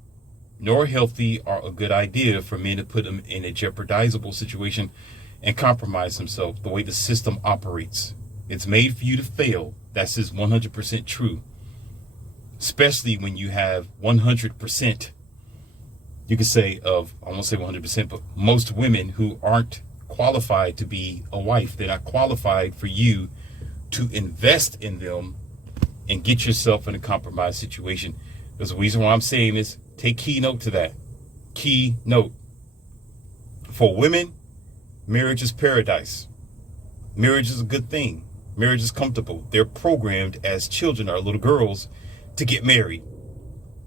nor healthy or a good idea for men to put them in a jeopardizable situation and compromise themselves the way the system operates. It's made for you to fail. That's just 100% true. Especially when you have 100%, you could say I won't say 100%, but most women who aren't qualified to be a wife. They're not qualified for you to invest in them and get yourself in a compromised situation. There's a reason why I'm saying this. Take keynote to that. Keynote. For women, marriage is paradise. Marriage is a good thing. Marriage is comfortable. They're programmed as children or little girls to get married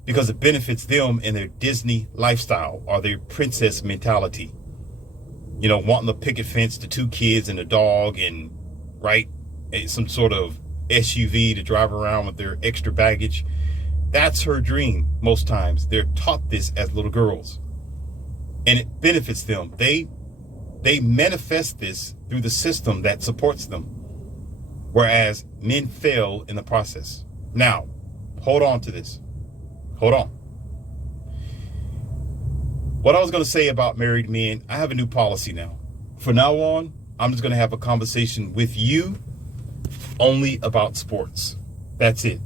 because it benefits them in their Disney lifestyle or their princess mentality. You know, wanting the picket fence, the 2 kids and a dog and, right, some sort of SUV to drive around with their extra baggage. That's her dream most times. They're taught this as little girls. And it benefits them. They manifest this through the system that supports them. Whereas men fail in the process. Now, hold on to this. Hold on. What I was going to say about married men, I have a new policy now. From now on, I'm just going to have a conversation with you only about sports. That's it.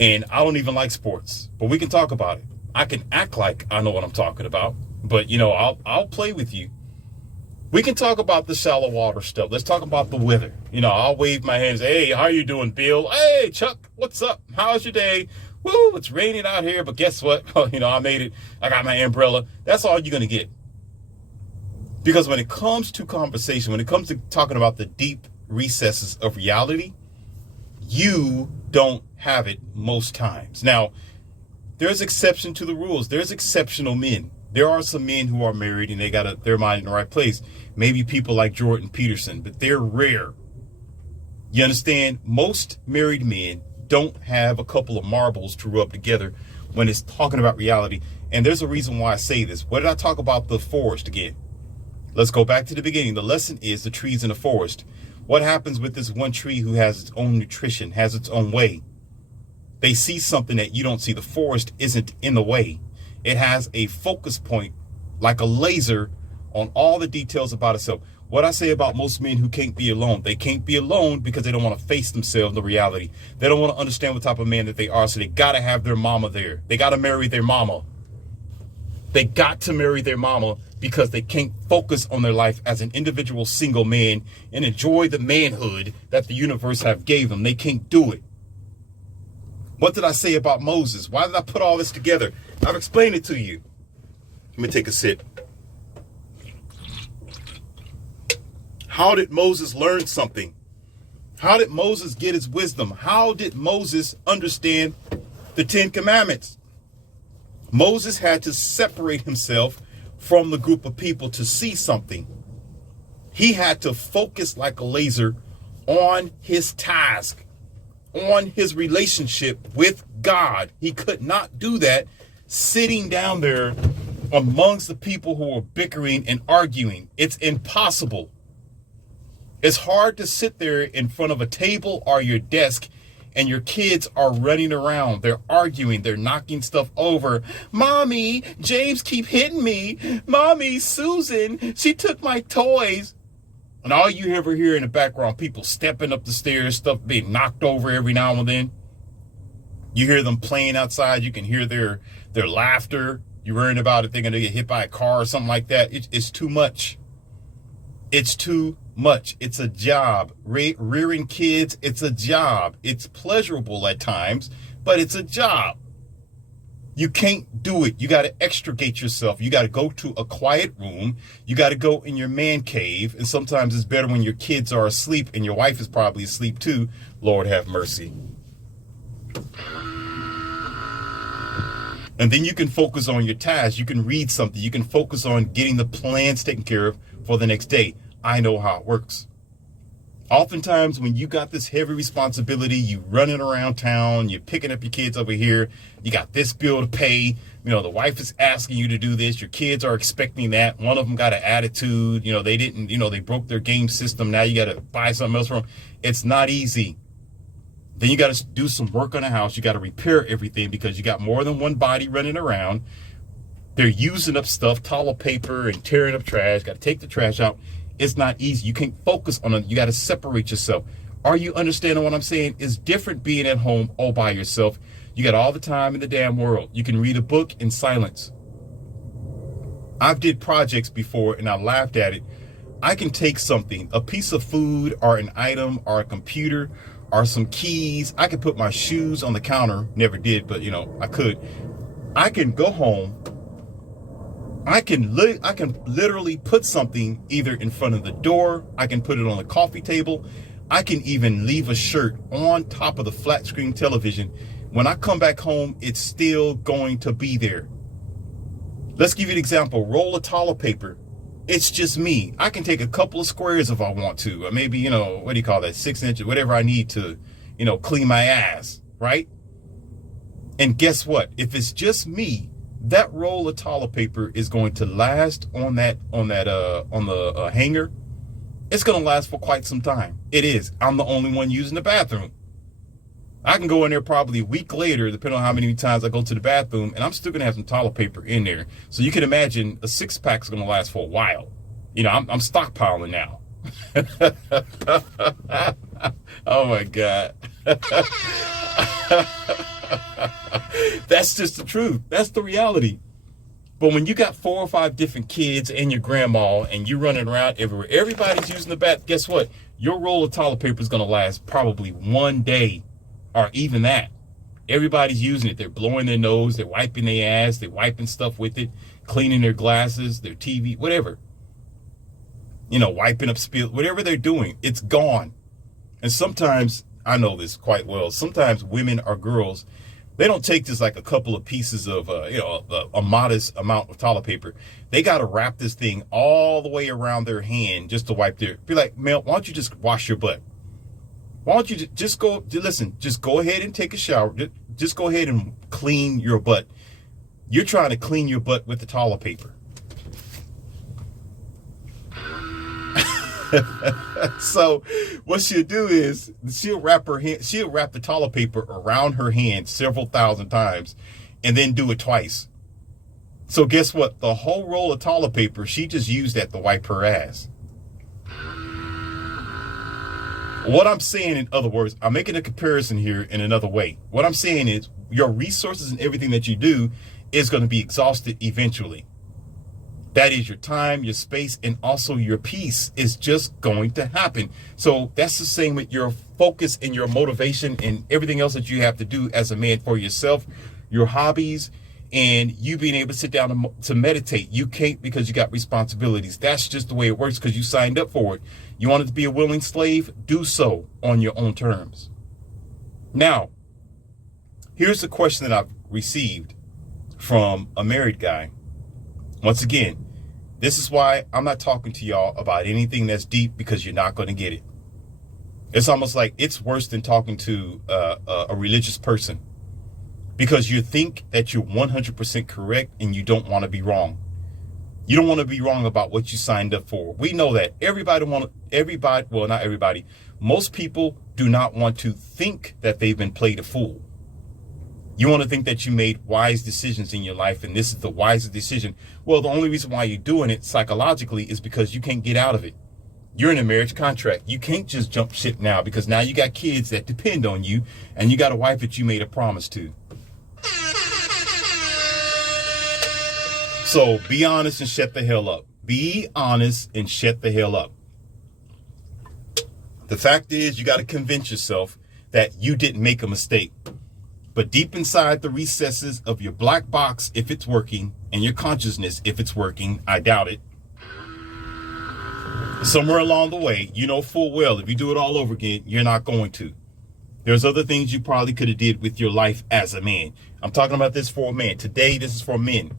And I don't even like sports, but we can talk about it. I can act like I know what I'm talking about, but you know, I'll play with you. We can talk about the shallow water stuff. Let's talk about the weather. You know, I'll wave my hands. Hey, how you doing, Bill? Hey, Chuck, what's up? How's your day? Woo, it's raining out here, but guess what? You know, I made it. I got my umbrella. That's all you're going to get. Because when it comes to conversation, when it comes to talking about the deep recesses of reality, you don't have it most times. Now, there's exception to the rules. There's exceptional men. There are some men who are married and they got their mind in the right place. Maybe people like Jordan Peterson, but they're rare. You understand? Most married men don't have a couple of marbles to rub together when it's talking about reality. And there's a reason why I say this. What did I talk about the forest again? Let's go back to the beginning. The lesson is the trees in the forest. What happens with this one tree who has its own nutrition, has its own way? They see something that you don't see. The forest isn't in the way. It has a focus point, like a laser, on all the details about itself. What I say about most men who can't be alone, they can't be alone because they don't want to face themselves, the reality. They don't want to understand what type of man that they are, so they got to have their mama there. They got to marry their mama. They got to marry their mama because they can't focus on their life as an individual single man and enjoy the manhood that the universe have gave them. They can't do it. What did I say about Moses? Why did I put all this together? I've explained it to you. Let me take a sip. How did Moses learn something? How did Moses get his wisdom? How did Moses understand the 10 Commandments? Moses had to separate himself from the group of people to see something. He had to focus like a laser on his task, on his relationship with God. He could not do that sitting down there amongst the people who were bickering and arguing. It's impossible. It's hard to sit there in front of a table or your desk and your kids are running around. They're arguing. They're knocking stuff over. Mommy, James keep hitting me. Mommy, Susan, she took my toys. And all you ever hear in the background, people stepping up the stairs, stuff being knocked over every now and then. You hear them playing outside. You can hear their laughter. You're worrying about if they're going to get hit by a car or something like that. It's too much. It's too much. It's a job. Rearing kids, it's a job. It's pleasurable at times, but it's a job. You can't do it. You got to extricate yourself. You got to go to a quiet room. You got to go in your man cave. And sometimes it's better when your kids are asleep and your wife is probably asleep too. Lord have mercy. And then you can focus on your tasks. You can read something. You can focus on getting the plans taken care of for the next day. I know how it works. Oftentimes when you got this heavy responsibility, you running around town, you're picking up your kids over here, you got this bill to pay, the wife is asking you to do this, your kids are expecting that, one of them got an attitude, they didn't, they broke their game system, now you got to buy something else from them. It's not easy. Then you got to do some work on the house, you got to repair everything because you got more than one body running around. They're using up stuff, toilet paper and tearing up trash, got to take the trash out. It's not easy. You can't focus on it. You got to separate yourself. Are you understanding what I'm saying? It's different being at home all by yourself. You got all the time in the damn world. You can read a book in silence. I've did projects before and I laughed at it. I can take something, a piece of food or an item or a computer or some keys. I can put my shoes on the counter. Never did, but I could. I can go home. I can literally put something either in front of the door. I can put it on the coffee table. I can even leave a shirt on top of the flat screen television. When I come back home, it's still going to be there. Let's give you an example. Roll of toilet paper. It's just me. I can take a couple of squares if I want to, or maybe, what do you call that? 6 inches, whatever I need to, clean my ass, right? And guess what? If it's just me, that roll of toilet paper is going to last on the hanger. It's going to last for quite some time. It is. I'm the only one using the bathroom. I can go in there probably a week later, depending on how many times I go to the bathroom, and I'm still going to have some toilet paper in there. So you can imagine a 6-pack is going to last for a while. I'm stockpiling now. Oh my God. That's just the truth. That's the reality. But when you got 4 or 5 different kids and your grandma and you running around everywhere, everybody's using the bath. Guess what? Your roll of toilet paper is going to last probably one day or even that. Everybody's using it. They're blowing their nose. They're wiping their ass. They're wiping stuff with it, cleaning their glasses, their TV, whatever. Wiping up spill, whatever they're doing, it's gone. And sometimes, I know this quite well, sometimes women or girls, they don't take just like a couple of pieces of, a modest amount of toilet paper. They got to wrap this thing all the way around their hand just to wipe be like, Mel, why don't you just wash your butt? Why don't you just go ahead and take a shower. Just go ahead and clean your butt. You're trying to clean your butt with the toilet paper. So what she'll do is she'll wrap the toilet paper around her hand several thousand times and then do it twice. So guess what? The whole roll of toilet paper, she just used that to wipe her ass. What I'm saying, in other words, I'm making a comparison here in another way. What I'm saying is your resources and everything that you do is going to be exhausted eventually. That is your time, your space, and also your peace is just going to happen. So that's the same with your focus and your motivation and everything else that you have to do as a man for yourself, your hobbies, and you being able to sit down to meditate. You can't because you got responsibilities. That's just the way it works because you signed up for it. You wanted to be a willing slave? Do so on your own terms. Now, here's the question that I've received from a married guy. Once again, this is why I'm not talking to y'all about anything that's deep because you're not going to get it. It's almost like it's worse than talking to a religious person because you think that you're 100% correct and you don't want to be wrong. You don't want to be wrong about what you signed up for. We know that well, not everybody. Most people do not want to think that they've been played a fool. You want to think that you made wise decisions in your life and this is the wisest decision. Well, the only reason why you're doing it psychologically is because you can't get out of it. You're in a marriage contract. You can't just jump ship now because now you got kids that depend on you and you got a wife that you made a promise to. So be honest and shut the hell up. Be honest and shut the hell up. The fact is you got to convince yourself that you didn't make a mistake. But deep inside the recesses of your black box, if it's working, and your consciousness, if it's working, I doubt it. Somewhere along the way, you know full well, if you do it all over again, you're not going to. There's other things you probably could have did with your life as a man. I'm talking about this for a man. Today, this is for men.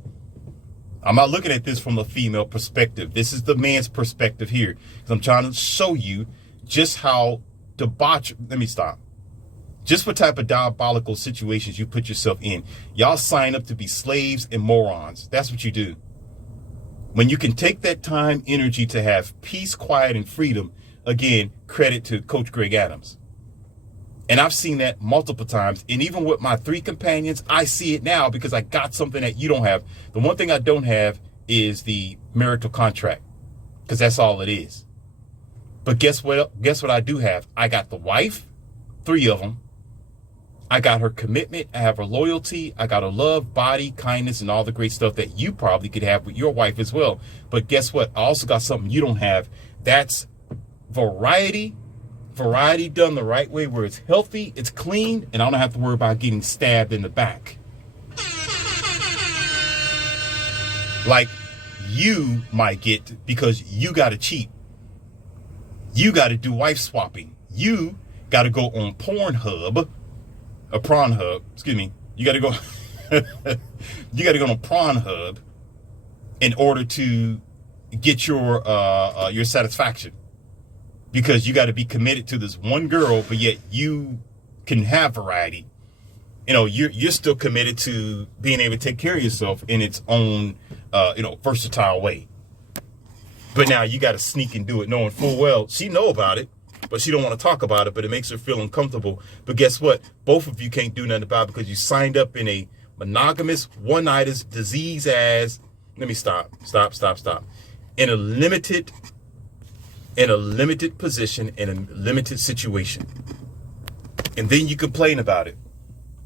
I'm not looking at this from a female perspective. This is the man's perspective here. Because I'm trying to show you just how let me stop. Just what type of diabolical situations you put yourself in. Y'all sign up to be slaves and morons. That's what you do. When you can take that time, energy to have peace, quiet, and freedom, again, credit to Coach Greg Adams. And I've seen that multiple times. And even with my 3 companions, I see it now because I got something that you don't have. The one thing I don't have is the marital contract because that's all it is. But guess what? Guess what I do have? I got the wife, 3 of them. I got her commitment. I have her loyalty. I got her love, body, kindness, and all the great stuff that you probably could have with your wife as well. But guess what? I also got something you don't have. That's variety. Variety done the right way where it's healthy, it's clean, and I don't have to worry about getting stabbed in the back. Like you might get because you got to cheat. You got to do wife swapping. You got to go on Pornhub. Excuse me. You got to go. You got to go on Pornhub in order to get your satisfaction, because you got to be committed to this one girl, but yet you can have variety. You know, you're still committed to being able to take care of yourself in its own versatile way. But now you got to sneak and do it, knowing full well she know about it, but she don't want to talk about it, but it makes her feel uncomfortable. But guess what? Both of you can't do nothing about it because you signed up in a monogamous, one-nighters, disease-ass, let me stop. In a limited position, in a limited situation. And then you complain about it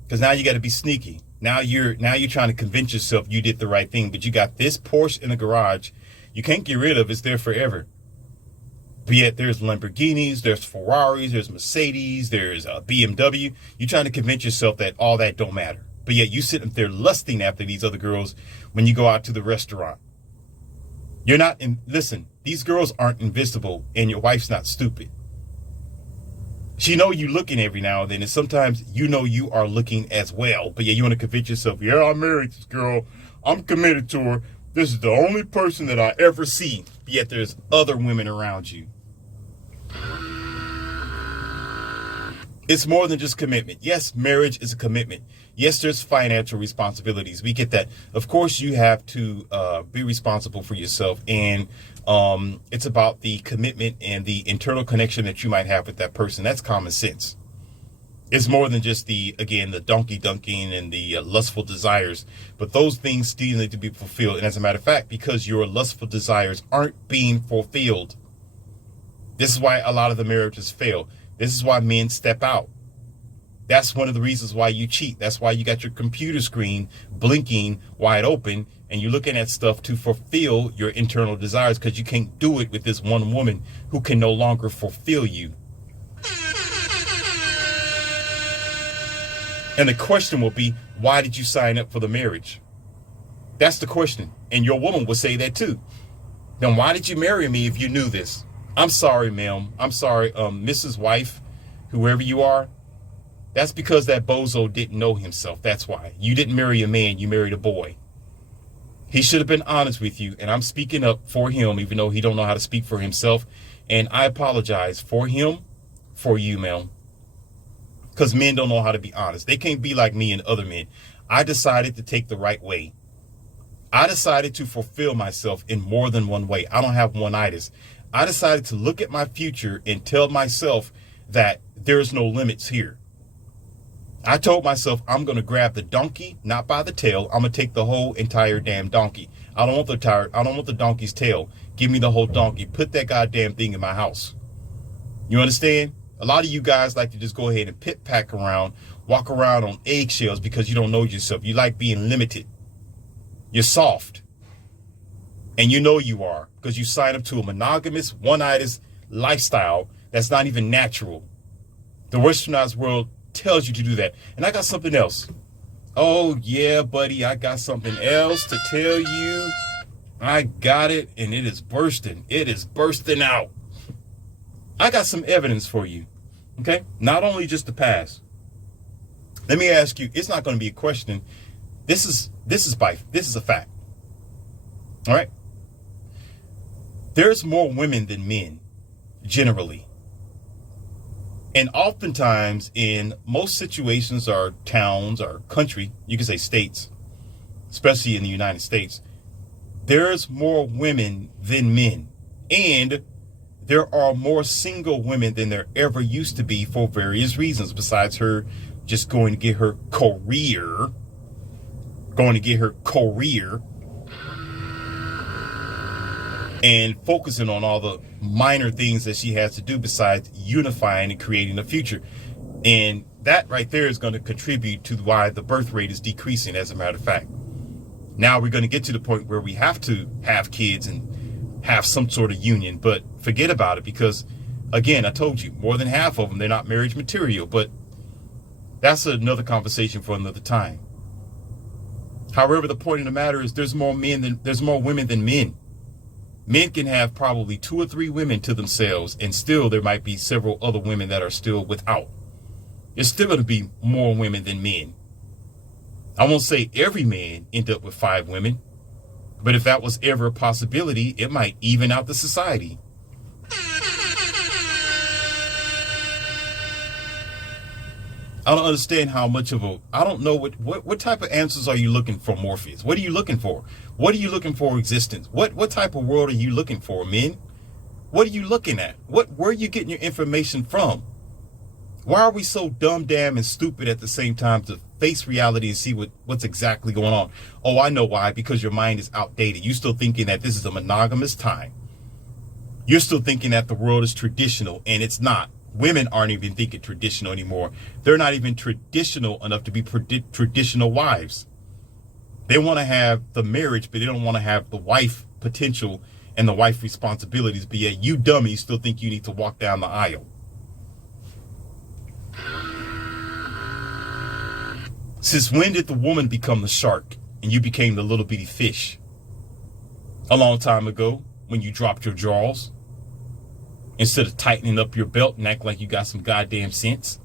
because now you got to be sneaky. Now you're trying to convince yourself you did the right thing, but you got this Porsche in the garage. You can't get rid of it. It's there forever. But yet there's Lamborghinis, there's Ferraris, there's Mercedes, there's a BMW. You're trying to convince yourself that all that don't matter. But yet you sitting there lusting after these other girls when you go out to the restaurant. You're not listen, these girls aren't invisible and your wife's not stupid. She know you looking every now and then, and sometimes you know you are looking as well. But yeah, you want to convince yourself, yeah, I married this girl. I'm committed to her. This is the only person that I ever see. But yet there's other women around you. It's more than just commitment. Yes, marriage is a commitment. Yes, there's financial responsibilities. We get that. Of course, you have to be responsible for yourself. And it's about the commitment and the internal connection that you might have with that person. That's common sense. It's more than just the donkey dunking and the lustful desires. But those things still need to be fulfilled. And as a matter of fact, because your lustful desires aren't being fulfilled, this is why a lot of the marriages fail. This is why men step out. That's one of the reasons why you cheat. That's why you got your computer screen blinking wide open and you're looking at stuff to fulfill your internal desires, because you can't do it with this one woman who can no longer fulfill you. And the question will be, why did you sign up for the marriage? That's the question. And your woman will say that too. Then why did you marry me if you knew this? I'm sorry, ma'am. I'm sorry, Mrs. Wife, whoever you are. That's because that bozo didn't know himself. That's why. You didn't marry a man. You married a boy. He should have been honest with you. And I'm speaking up for him, even though he don't know how to speak for himself. And I apologize for him, for you, ma'am. Because men don't know how to be honest. They can't be like me and other men. I decided to take the right way. I decided to fulfill myself in more than one way. I don't have one-itis. I decided to look at my future and tell myself that there's no limits here. I told myself I'm going to grab the donkey, not by the tail. I'm going to take the whole entire damn donkey. I don't want the donkey's tail. Give me the whole donkey. Put that goddamn thing in my house. You understand? A lot of you guys like to just go ahead and pit-pack around, walk around on eggshells because you don't know yourself. You like being limited. You're soft. And you know you are, because you sign up to a monogamous, one-itis lifestyle that's not even natural. The westernized world tells you to do that. And I got something else. Oh, yeah, buddy, I got something else to tell you. I got it, and it is bursting. It is bursting out. I got some evidence for you, okay? Not only just the past. Let me ask you, it's not going to be a question. This is a fact. All right? There's more women than men, generally. And oftentimes, in most situations or towns or country, you can say states, especially in the United States, there's more women than men. And there are more single women than there ever used to be for various reasons, besides her just going to get her career, and focusing on all the minor things that she has to do besides unifying and creating a future. And that right there is going to contribute to why the birth rate is decreasing, as a matter of fact. Now we're going to get to the point where we have to have kids and have some sort of union, but forget about it, because again, I told you, more than half of them, they're not marriage material, but that's another conversation for another time. However, the point of the matter is there's more women than men. Men can have probably 2 or 3 women to themselves, and still there might be several other women that are still without. There's still going to be more women than men. I won't say every man end up with 5 women, but if that was ever a possibility, it might even out the society. I don't understand how much of I don't know what type of answers are you looking for, Morpheus? What are you looking for? What are you looking for existence? What type of world are you looking for, men? What are you looking at? Where are you getting your information from? Why are we so dumb, damn, and stupid at the same time to face reality and see what's exactly going on? Oh, I know why. Because your mind is outdated. You're still thinking that this is a monogamous time. You're still thinking that the world is traditional, and it's not. Women aren't even thinking traditional anymore. They're not even traditional enough to be traditional wives. They want to have the marriage, but they don't want to have the wife potential and the wife responsibilities. But yet you dummies still think you need to walk down the aisle. Since when did the woman become the shark and you became the little bitty fish? A long time ago, when you dropped your jaws. Instead of tightening up your belt and act like you got some goddamn sense.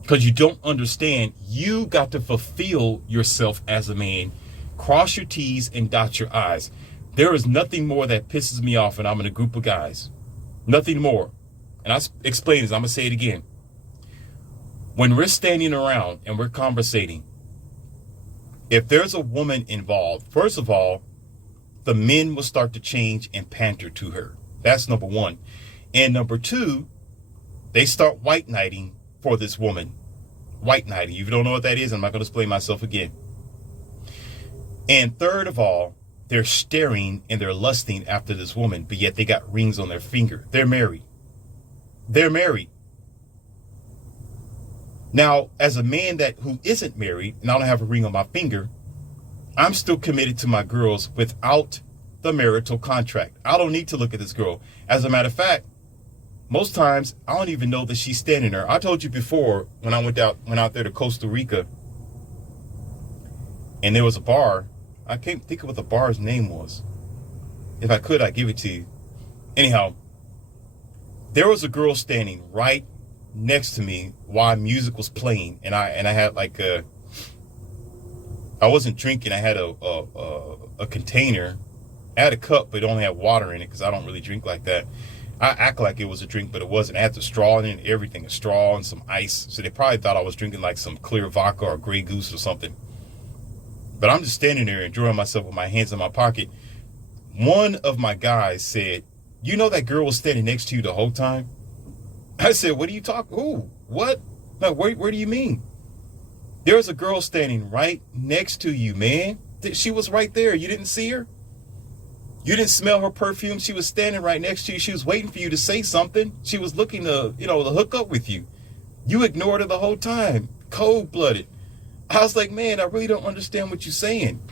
Because you don't understand, you got to fulfill yourself as a man. Cross your T's and dot your I's. There is nothing more that pisses me off when I'm in a group of guys. Nothing more. and I explained this, I'm going to say it again. When we're standing around and we're conversating, if there's a woman involved, first of all, the men will start to change and pander to her. That's number one. And number two, they start white knighting for this woman. White knighting. If you don't know what that is, I'm not going to explain myself again. And third of all, they're staring and they're lusting after this woman, but yet they got rings on their finger. They're married. They're married. Now, as a man who isn't married and I don't have a ring on my finger, I'm still committed to my girls without the marital contract. I don't need to look at this girl. As a matter of fact, most times I don't even know that she's standing there. I told you before when I went out there to Costa Rica, and there was a bar. I can't think of what the bar's name was. If I could, I'd give it to you. Anyhow, there was a girl standing right next to me while music was playing, and I had like I wasn't drinking. I had a container. I had a cup, but it only had water in it because I don't really drink like that. I act like it was a drink, but it wasn't. I had the straw in it and everything, a straw and some ice. So they probably thought I was drinking like some clear vodka or Grey Goose or something. But I'm just standing there enjoying myself with my hands in my pocket. One of my guys said, "You know that girl was standing next to you the whole time?" I said, "What are you talking? Who? What? No, where do you mean?" "There was a girl standing right next to you, man. She was right there. You didn't see her? You didn't smell her perfume? She was standing right next to you. She was waiting for you to say something. She was looking to hook up with you. You ignored her the whole time. Cold-blooded." I was like, man, I really don't understand what you're saying.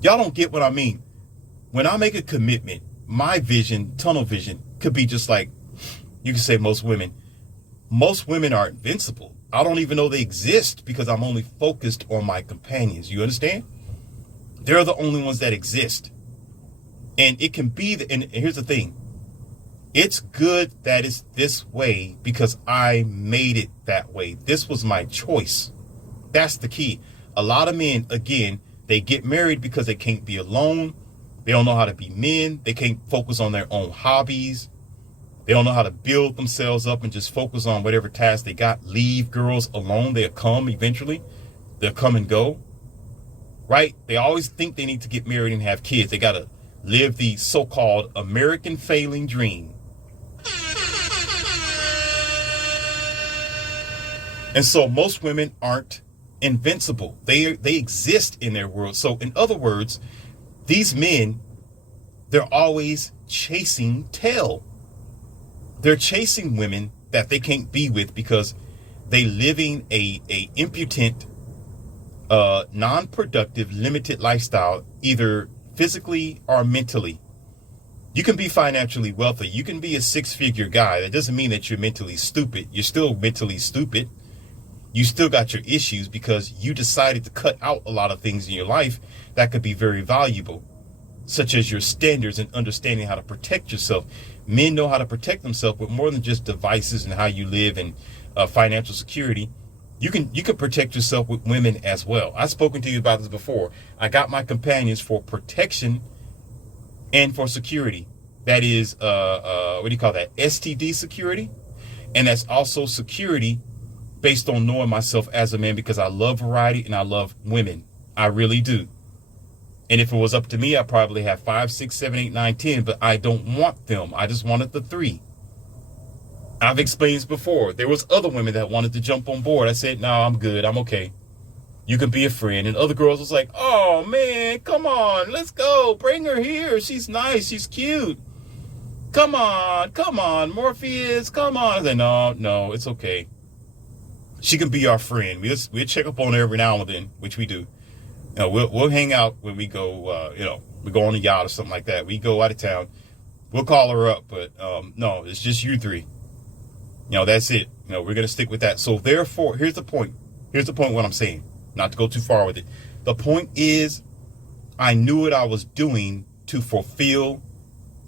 Y'all don't get what I mean. When I make a commitment, my vision, tunnel vision, could be just like, you can say most women. Most women are invincible. I don't even know they exist because I'm only focused on my companions. You understand? They're the only ones that exist. And it can be, and here's the thing. It's good that it's this way because I made it that way. This was my choice. That's the key. A lot of men, again, they get married because they can't be alone. They don't know how to be men. They can't focus on their own hobbies. They don't know how to build themselves up and just focus on whatever task they got. Leave girls alone. They'll come eventually. They'll come and go. Right? They always think they need to get married and have kids. They got to live the so-called American failing dream. And so most women aren't invincible. They exist in their world. So in other words, these men, they're always chasing tail. They're chasing women that they can't be with because they living a impotent, non-productive, limited lifestyle, either physically or mentally. You can be financially wealthy. You can be a six-figure guy. That doesn't mean that you're mentally stupid. You're still mentally stupid. You still got your issues because you decided to cut out a lot of things in your life that could be very valuable, such as your standards and understanding how to protect yourself. Men know how to protect themselves with more than just devices and how you live and financial security. You can protect yourself with women as well. I've spoken to you about this before. I got my companions for protection and for security. That is, what do you call that? STD security. And that's also security based on knowing myself as a man because I love variety and I love women. I really do. And if it was up to me, I'd probably have 5, 6, 7, 8, 9, 10, but I don't want them. I just wanted the 3. I've explained this before. There was other women that wanted to jump on board. I said, no, I'm good. I'm okay. You can be a friend. And other girls was like, oh, man, come on. Let's go. Bring her here. She's nice. She's cute. Come on, Morpheus. Come on. I said, no, it's okay. She can be our friend. We'll check up on her every now and then, which we do. We'll hang out when we go, we go on a yacht or something like that. We go out of town. We'll call her up. But no, it's just you 3. That's it. We're going to stick with that. So therefore, here's the point. Here's the point what I'm saying. Not to go too far with it. The point is, I knew what I was doing to fulfill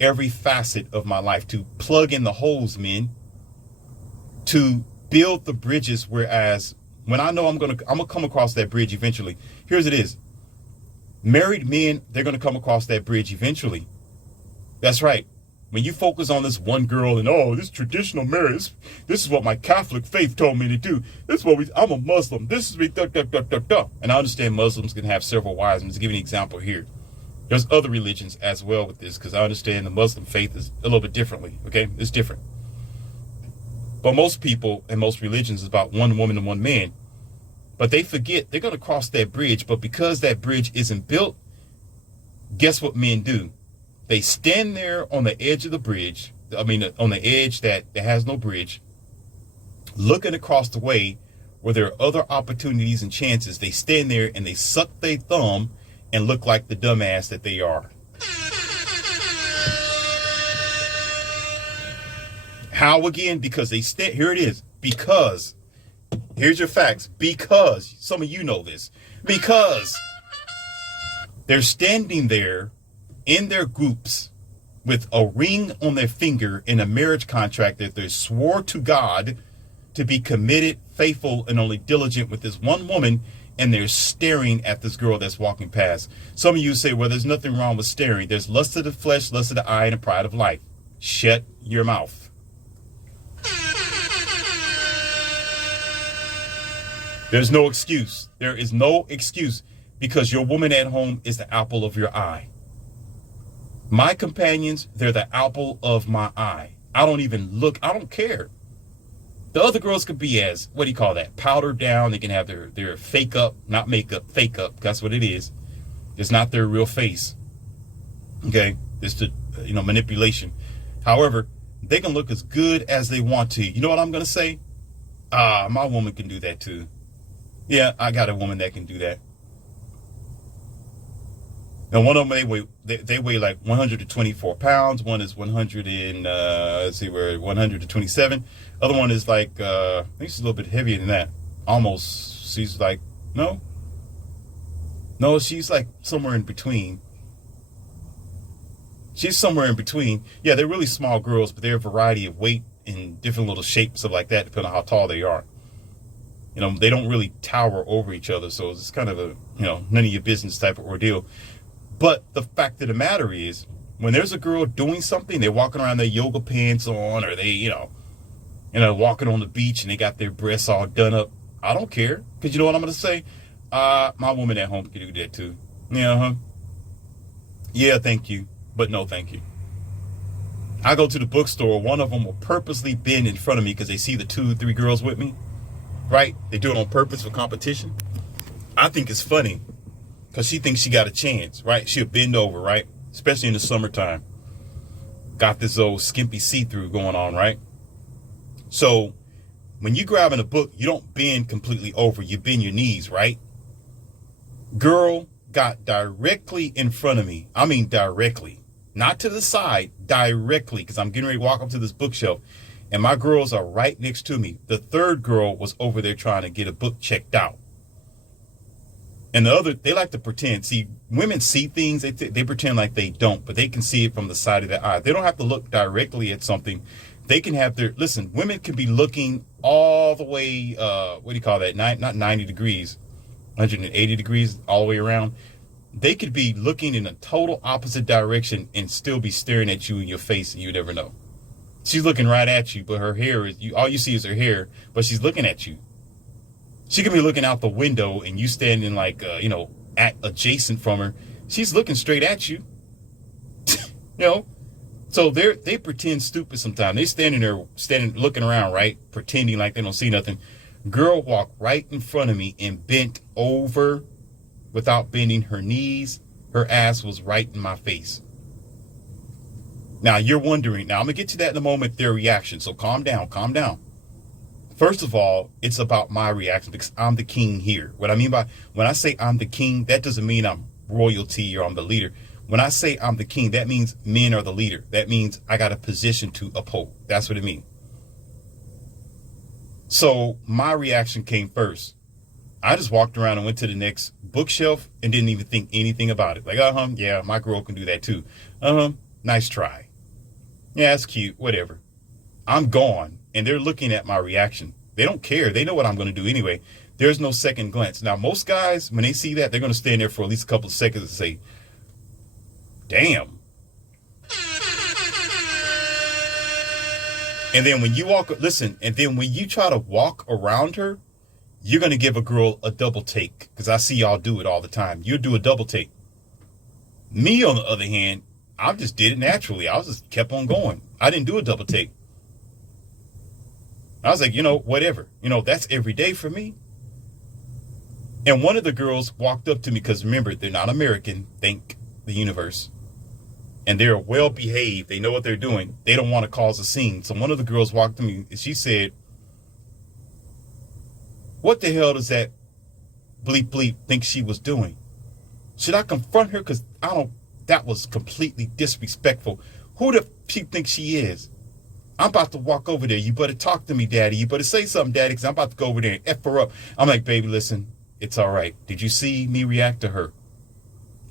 every facet of my life, to plug in the holes, men, to build the bridges, whereas when I know I'm gonna come across that bridge eventually. Here's it is. Married men, they're gonna come across that bridge eventually. That's right. When you focus on this one girl and, oh, this traditional marriage, this is what my Catholic faith told me to do. This is what I'm a Muslim. This is me, da, da, da, da, da. And I understand Muslims can have several wives. I'm just giving an example here. There's other religions as well with this, because I understand the Muslim faith is a little bit differently, okay? It's different. But most people and most religions is about one woman and one man. But they forget they're going to cross that bridge. But because that bridge isn't built, guess what men do? They stand there on the edge of the bridge. I mean, on the edge that has no bridge, looking across the way where there are other opportunities and chances. They stand there and they suck their thumb and look like the dumbass that they are. How again? Because they stand. Here it is. Because. Here's your facts. Because. Some of you know this. Because they're standing there in their groups with a ring on their finger in a marriage contract that they swore to God to be committed, faithful, and only diligent with this one woman, and they're staring at this girl that's walking past. Some of you say, well, there's nothing wrong with staring. There's lust of the flesh, lust of the eye, and the pride of life. Shut your mouth. There's no excuse. There is no excuse, because your woman at home is the apple of your eye. My companions, they're the apple of my eye. I don't even look. I don't care. The other girls could be as, what do you call that? Powdered down. They can have their fake up, not makeup, fake up. That's what it is. It's not their real face. Okay? It's the, manipulation. However, they can look as good as they want to. You know what I'm going to say? My woman can do that too. Yeah, I got a woman that can do that. And one of them, they weigh like 124 pounds. One is 127. Other one is like, I think she's a little bit heavier than that. Almost, she's like, no, she's like somewhere in between. She's somewhere in between. Yeah, they're really small girls, but they're a variety of weight and different little shapes, stuff like that, depending on how tall they are. They don't really tower over each other, so it's kind of a, none of your business type of ordeal. But the fact of the matter is, when there's a girl doing something, they're walking around their yoga pants on, or they, walking on the beach and they got their breasts all done up. I don't care, because you know what I'm going to say? My woman at home can do that too. Yeah, yeah, thank you, but no thank you. I go to the bookstore, one of them will purposely bend in front of me because they see the 2-3 girls with me, right? They do it on purpose for competition. I think it's funny. Because she thinks she got a chance, right? She'll bend over, right? Especially in the summertime. Got this old skimpy see-through going on, right? So when you're grabbing a book, you don't bend completely over. You bend your knees, right? Girl got directly in front of me. I mean directly. Not to the side, directly. Because I'm getting ready to walk up to this bookshelf. And my girls are right next to me. The third girl was over there trying to get a book checked out. And the other, they like to pretend. See, women see things, they pretend like they don't, but they can see it from the side of their eye. They don't have to look directly at something. They can have listen, women can be looking all the way, what do you call that? Not 90 degrees, 180 degrees all the way around. They could be looking in a total opposite direction and still be staring at you in your face, and you never know. She's looking right at you, but her hair is, all you see is her hair, but she's looking at you. She can be looking out the window and you standing like, at adjacent from her. She's looking straight at you. So they pretend stupid sometimes. They standing there, looking around, right? Pretending like they don't see nothing. Girl walked right in front of me and bent over without bending her knees. Her ass was right in my face. Now you're wondering, now I'm going to get to that in a moment, their reaction. So calm down. First of all, it's about my reaction because I'm the king here. What I mean by when I say I'm the king, that doesn't mean I'm royalty or I'm the leader. When I say I'm the king, that means men are the leader. That means I got a position to uphold. That's what it means. So my reaction came first. I just walked around and went to the next bookshelf and didn't even think anything about it. Like, yeah, my girl can do that too. Nice try. Yeah, that's cute. Whatever. I'm gone. And they're looking at my reaction. They don't care. They know what I'm going to do anyway. There's no second glance. Now, most guys, when they see that, they're going to stand there for at least a couple of seconds and say, damn. And then when you walk, listen, and then when you try to walk around her, you're going to give a girl a double take. Because I see y'all do it all the time. You do a double take. Me, on the other hand, I just did it naturally. I just kept on going. I didn't do a double take. I was like, whatever. That's every day for me. And one of the girls walked up to me, because remember, they're not American, thank the universe. And they're well behaved. They know what they're doing. They don't want to cause a scene. So one of the girls walked to me and she said, "What the hell does that bleep bleep think she was doing? Should I confront her? Because that was completely disrespectful. Who the she thinks she is? I'm about to walk over there. You better talk to me, daddy. You better say something, daddy, because I'm about to go over there and F her up." I'm like, "Baby, listen, it's all right. Did you see me react to her?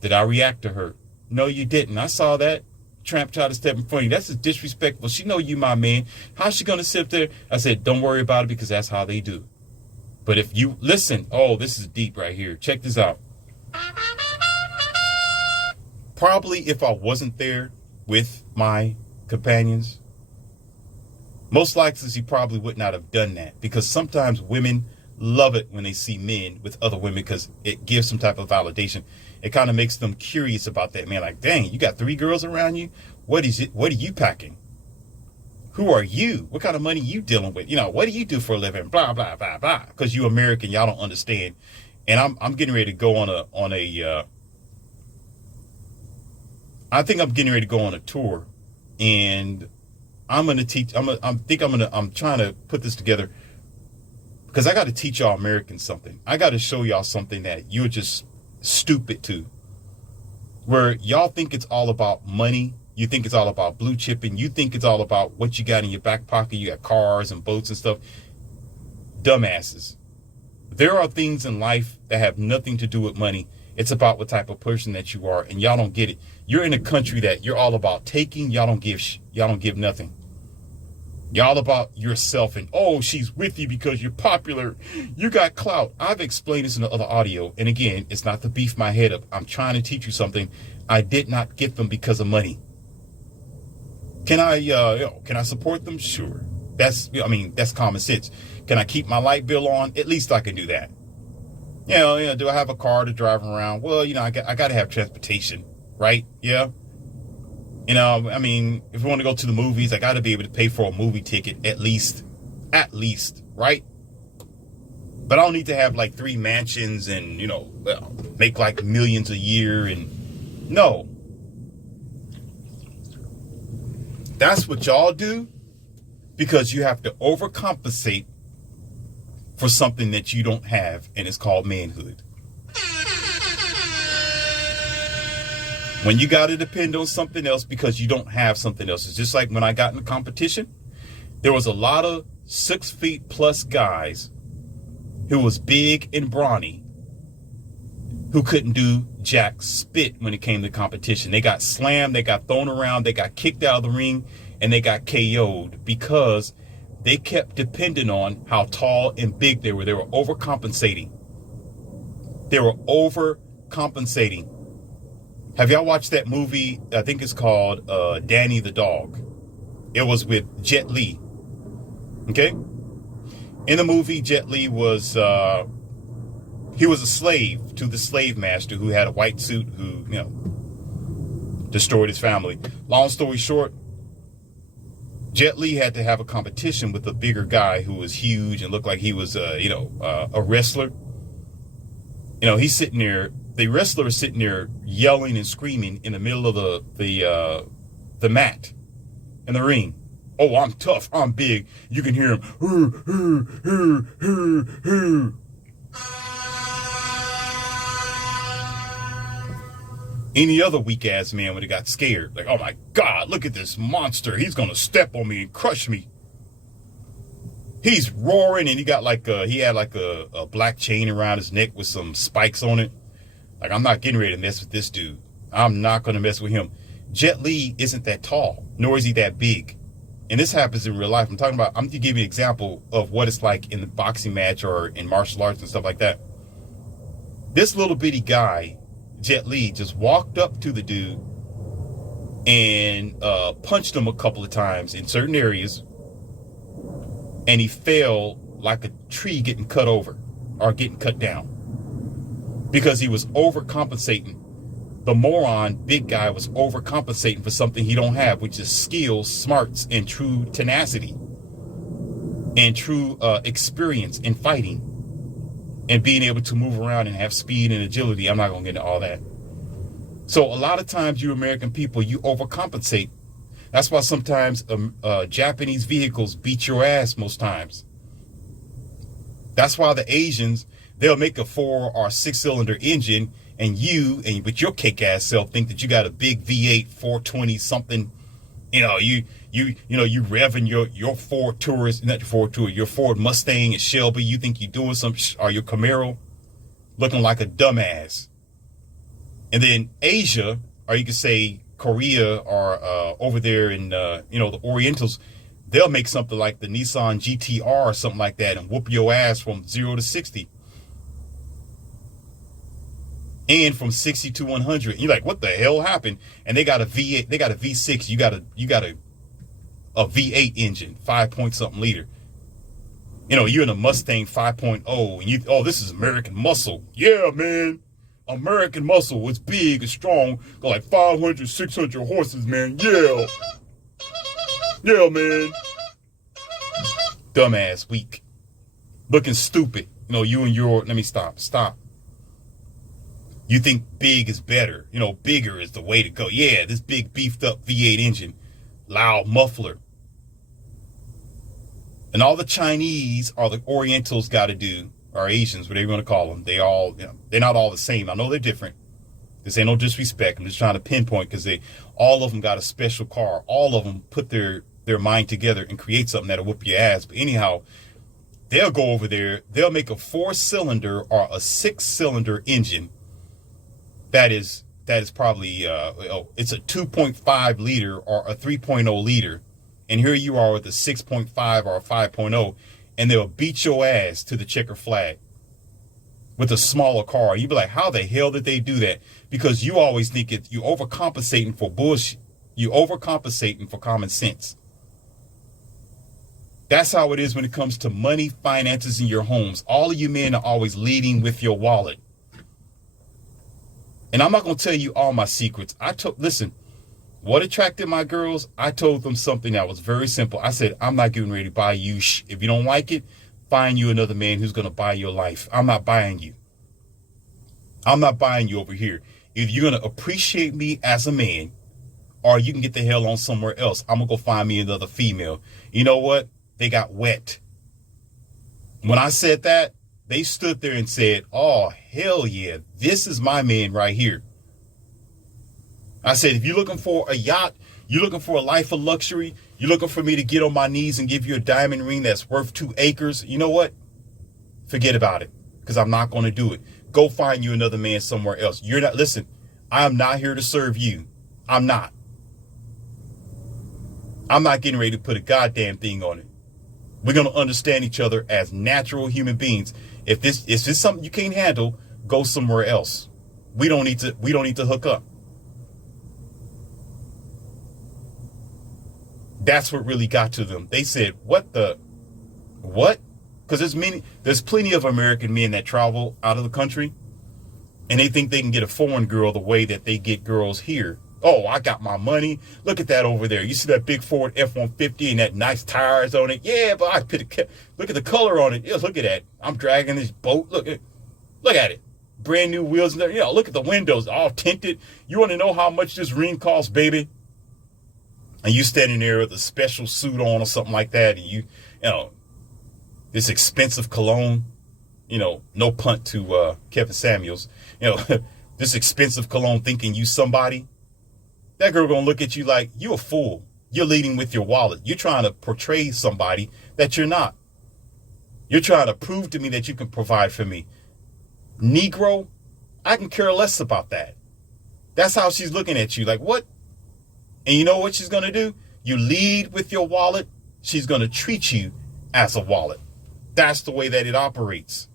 Did I react to her? No, you didn't. I saw that. Tramp tried to step in front of you. That's just disrespectful. She know you my man. How's she going to sit there?" I said, "Don't worry about it, because that's how they do. But if you listen," oh, this is deep right here. Check this out. Probably if I wasn't there with my companions, most likely she probably would not have done that, because sometimes women love it when they see men with other women, because it gives some type of validation. It kind of makes them curious about that man. Like, dang, you got 3 girls around you? What is it? What are you packing? Who are you? What kind of money you dealing with? What do you do for a living? Blah, blah, blah, blah. Because you American, y'all don't understand. And I'm getting ready to go I think I'm getting ready to go on a tour, and I'm going to teach. I'm trying to put this together, because I got to teach y'all Americans something. I got to show y'all something that you're just stupid to, where y'all think it's all about money. You think it's all about blue chipping. You think it's all about what you got in your back pocket. You got cars and boats and stuff. Dumbasses. There are things in life that have nothing to do with money. It's about what type of person that you are, and y'all don't get it. You're in a country that you're all about taking. Y'all don't give nothing. Y'all about yourself, and oh, she's with you because you're popular. You got clout. I've explained this in the other audio, and again, it's not to beef my head up. I'm trying to teach you something. I did not get them because of money. Can I support them? Sure. That's common sense. Can I keep my light bill on? At least I can do that. Do I have a car to drive around? Well, I got to have transportation, right? Yeah. If I want to go to the movies, I got to be able to pay for a movie ticket at least, right? But I don't need to have like 3 mansions and, make like millions a year. And no. That's what y'all do, because you have to overcompensate for something that you don't have, and it's called manhood. When you got to depend on something else because you don't have something else. It's just like when I got in the competition, there was a lot of 6 feet plus guys who was big and brawny who couldn't do jack spit when it came to competition. They got slammed, they got thrown around, they got kicked out of the ring, and they got KO'd because they kept depending on how tall and big they were. They were overcompensating. Have y'all watched that movie? I think it's called Danny the Dog. It was with Jet Li. Okay? In the movie, Jet Li was he was a slave to the slave master who had a white suit who, destroyed his family. Long story short, Jet Li had to have a competition with a bigger guy who was huge and looked like he was a wrestler. He's sitting there. The wrestler is sitting there yelling and screaming in the middle of the mat in the ring. Oh, I'm tough. I'm big. You can hear him. Any other weak ass man would have got scared. Like, oh my God, look at this monster. He's going to step on me and crush me. He's roaring, and he had like a black chain around his neck with some spikes on it. Like, I'm not getting ready to mess with this dude. I'm not going to mess with him. Jet Li isn't that tall, nor is he that big. And this happens in real life. I'm going to give you an example of what it's like in the boxing match or in martial arts and stuff like that. This little bitty guy, Jet Li, just walked up to the dude and punched him a couple of times in certain areas. and he fell like a tree getting cut over or getting cut down because he was overcompensating. The moron, big guy, was overcompensating for something he don't have, which is skills, smarts, and true tenacity and true experience in fighting and being able to move around and have speed and agility. I'm not going to get into all that. So a lot of times you American people, you overcompensate. That's why sometimes Japanese vehicles beat your ass most times. That's why the Asians, they'll make a 4 or 6 cylinder engine, and with your kick ass self think that you got a big V8 420 something. You revving your Ford Taurus, not your Ford Taurus, your Ford Mustang and Shelby. You think you're doing or your Camaro, looking like a dumbass. And then Asia, or you could say Korea, or over there in the Orientals, they'll make something like the Nissan GTR or something like that and whoop your ass from 0 to 60. And from 60 to 100. You're like, what the hell happened? And they got a V8, they got a V6, you got a V8 engine, 5 point something liter. You're in a Mustang 5.0 and this is American muscle. Yeah, man. American muscle. It's big, it's strong, got like 500, 600 horses, man. Yeah. Yeah, man. Dumbass, weak. Looking stupid. You and your, let me stop. You think big is better. Bigger is the way to go. Yeah, this big beefed up V8 engine, loud muffler. And all the Chinese or the Orientals got to do, or Asians, whatever you want to call them, they all, they're not all the same. I know they're different. This ain't no disrespect. I'm just trying to pinpoint because all of them got a special car. All of them put their mind together and create something that'll whoop your ass. But anyhow, they'll go over there. They'll make a 4-cylinder or a 6-cylinder engine. That is probably it's a 2.5 liter or a 3.0 liter, and here you are with a 6.5 or a 5.0, and they'll beat your ass to the checker flag with a smaller car. You'd be like, how the hell did they do that? Because you always think you overcompensating for bullshit. You overcompensating for common sense. That's how it is when it comes to money, finances in your homes. All of you men are always leading with your wallet. And I'm not going to tell you all my secrets. Listen, what attracted my girls? I told them something that was very simple. I said, I'm not getting ready to buy you. If you don't like it, find you another man who's going to buy your life. I'm not buying you. I'm not buying you over here. If you're going to appreciate me as a man, or you can get the hell on somewhere else, I'm going to go find me another female. You know what? They got wet. When I said that, they stood there and said, oh, hell yeah, this is my man right here. I said, if you're looking for a yacht, you're looking for a life of luxury, you're looking for me to get on my knees and give you a diamond ring that's worth 2 acres, you know what? Forget about it, because I'm not going to do it. Go find you another man somewhere else. Listen, I'm not here to serve you. I'm not getting ready to put a goddamn thing on it. We're going to understand each other as natural human beings. If this is something you can't handle, go somewhere else. We don't need to hook up. That's what really got to them. They said, what? Because there's plenty of American men that travel out of the country, and they think they can get a foreign girl the way that they get girls here. Oh, I got my money. Look at that over there. You see that big Ford F-150 and that nice tires on it? Yeah, but look at the color on it. Yeah, look at that. I'm dragging this boat. Look at it. Brand new wheels. Look at the windows, all tinted. You want to know how much this ring costs, baby? And you standing there with a special suit on or something like that, and this expensive cologne. No punt to Kevin Samuels. This expensive cologne, thinking you somebody. That girl gonna look at you like you a fool. You're leading with your wallet. You're trying to portray somebody that you're not. You're trying to prove to me that you can provide for me. Negro, I can care less about that. That's how she's looking at you. Like, what? And you know what she's gonna do? You lead with your wallet, she's gonna treat you as a wallet. That's the way that it operates.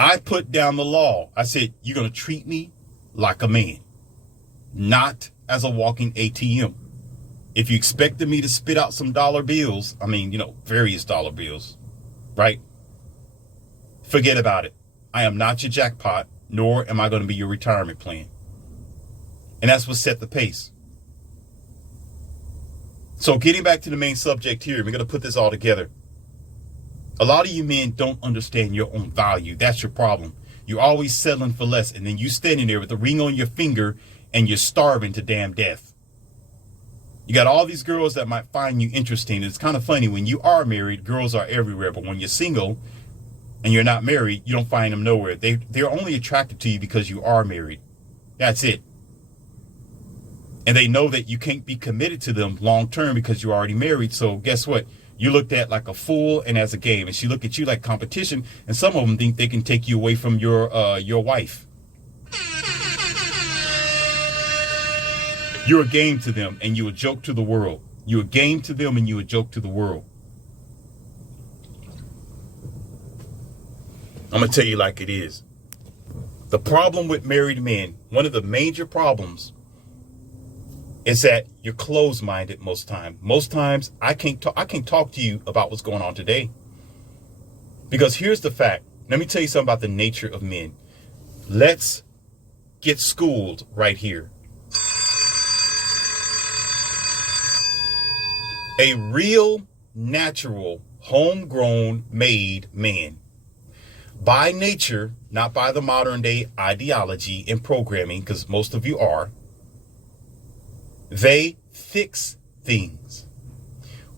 I put down the law. I said, you're going to treat me like a man. not as a walking ATM. If you expected me to spit out some dollar bills, I mean, various dollar bills, right? Forget about it. I am not your jackpot, nor am I going to be your retirement plan. And that's what set the pace. So getting back to the main subject here, we're going to put this all together. A lot of you men don't understand your own value. That's your problem. You're always settling for less, and then you standing there with a ring on your finger and you're starving to damn death. You got all these girls that might find you interesting. It's kind of funny, when you are married, girls are everywhere, but when you're single and you're not married, you don't find them nowhere. They're only attracted to you because you are married. That's it. And they know that you can't be committed to them long term because you're already married. So guess what? You looked at like a fool and as a game. And she look at you like competition. And some of them think they can take you away from your wife. You're a game to them and you're a joke to the world. You're a game to them and you're a joke to the world. I'm going to tell you like it is. The problem with married men, one of the major problems, is that you're closed-minded most times. Most times I can't talk to you about what's going on today. Because here's the fact. Let me tell you something about the nature of men. Let's get schooled right here. A real, natural, homegrown, made man, by nature, not by the modern day ideology and programming, because most of you are, they fix things.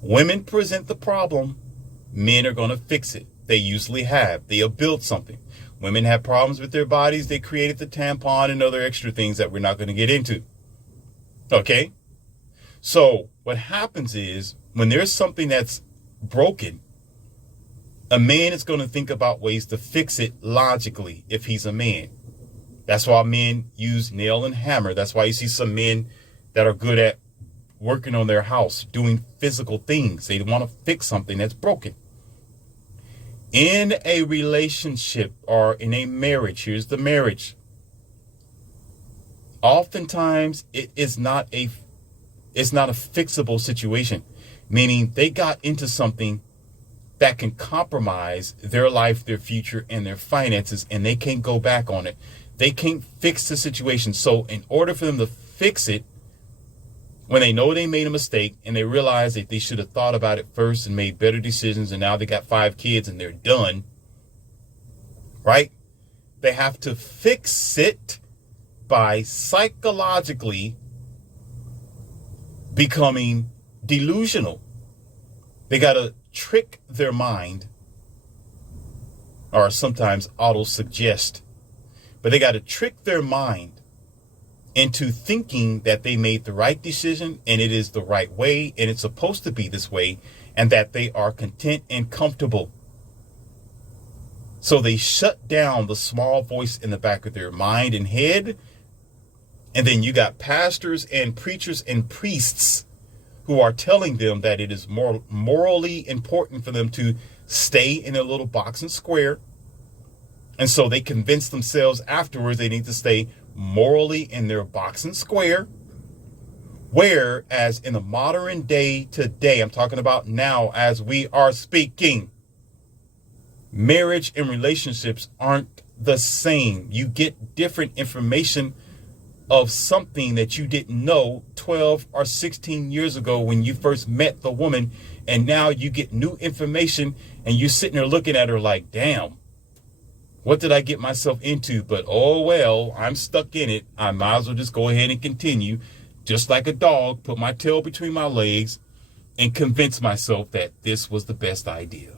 Women present the problem, men are going to fix it. They usually have. They have built something. Women have problems with their bodies. They created the tampon and other extra things that we're not going to get into. Okay? So what happens is, when there's something that's broken, a man is going to think about ways to fix it logically if he's a man. That's why men use nail and hammer. That's why you see some men that are good at working on their house, doing physical things. They want to fix something that's broken. In a relationship or in a marriage, here's the marriage. Oftentimes, it's not a fixable situation, meaning they got into something that can compromise their life, their future, and their finances, and they can't go back on it. They can't fix the situation. So in order for them to fix it, when they know they made a mistake and they realize that they should have thought about it first and made better decisions, and now they got 5 kids and they're done, right? They have to fix it by psychologically becoming delusional. They got to trick their mind, or sometimes auto-suggest, but they got to trick their mind into thinking that they made the right decision and it is the right way and it's supposed to be this way, and that they are content and comfortable. So they shut down the small voice in the back of their mind and head. And then you got pastors and preachers and priests who are telling them that it is more morally important for them to stay in a little box and square. And so they convince themselves afterwards they need to stay morally in their box and square. Whereas in the modern day today, I'm talking about now as we are speaking, marriage and relationships aren't the same. You get different information of something that you didn't know 12 or 16 years ago when you first met the woman, and now you get new information and you're sitting there looking at her like, damn, what did I get myself into? But oh well, I'm stuck in it. I might as well just go ahead and continue, just like a dog, put my tail between my legs and convince myself that this was the best idea.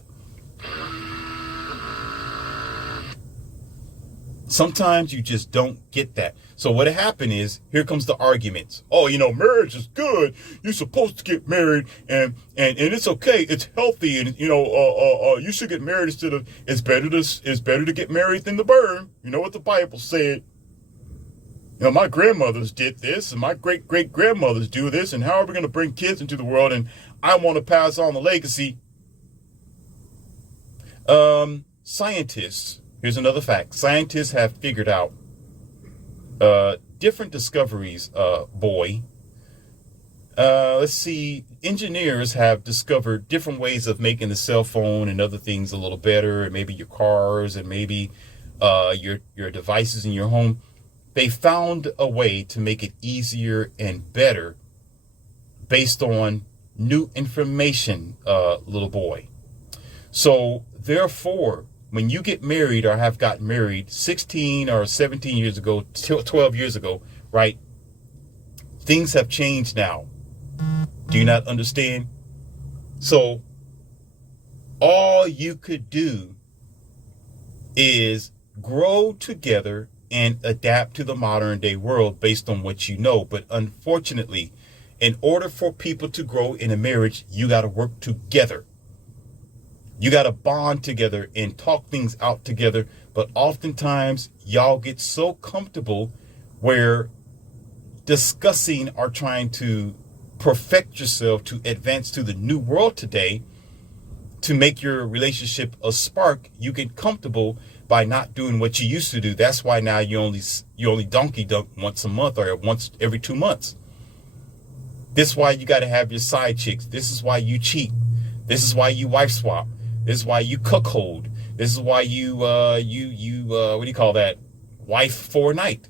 Sometimes you just don't get that. So what happened is, here comes the arguments. Oh, marriage is good. You're supposed to get married, and it's okay. It's healthy, and you should get married instead of. It's better to get married than to burn. You know what the Bible said. My grandmothers did this, and my great grandmothers do this, and how are we going to bring kids into the world? And I want to pass on the legacy. Scientists. Here's another fact. Scientists have figured out different discoveries, boy. Let's see. Engineers have discovered different ways of making the cell phone and other things a little better, and maybe your cars and maybe your devices in your home. They found a way to make it easier and better based on new information, little boy. So therefore, when you get married or have gotten married 16 or 17 years ago, 12 years ago, right? Things have changed now. Do you not understand? So all you could do is grow together and adapt to the modern day world based on what you know. But unfortunately, in order for people to grow in a marriage, you got to work together. You got to bond together and talk things out together. But oftentimes, y'all get so comfortable where discussing or trying to perfect yourself to advance to the new world today, to make your relationship a spark, you get comfortable by not doing what you used to do. That's why now you only donkey dunk once a month or once every 2 months. This is why you got to have your side chicks. This is why you cheat. This is why you wife swap. This is why you cuckold. This is why you what do you call that? Wife for a night.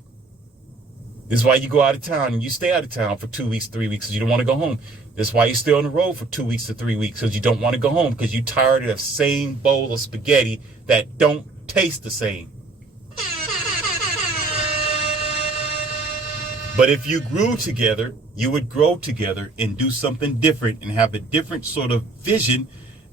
This is why you go out of town and you stay out of town for 2 weeks, 3 weeks because you don't want to go home. This is why you stay on the road for 2 weeks to 3 weeks because you don't want to go home because you're tired of the same bowl of spaghetti that don't taste the same. But if you grew together, you would grow together and do something different and have a different sort of vision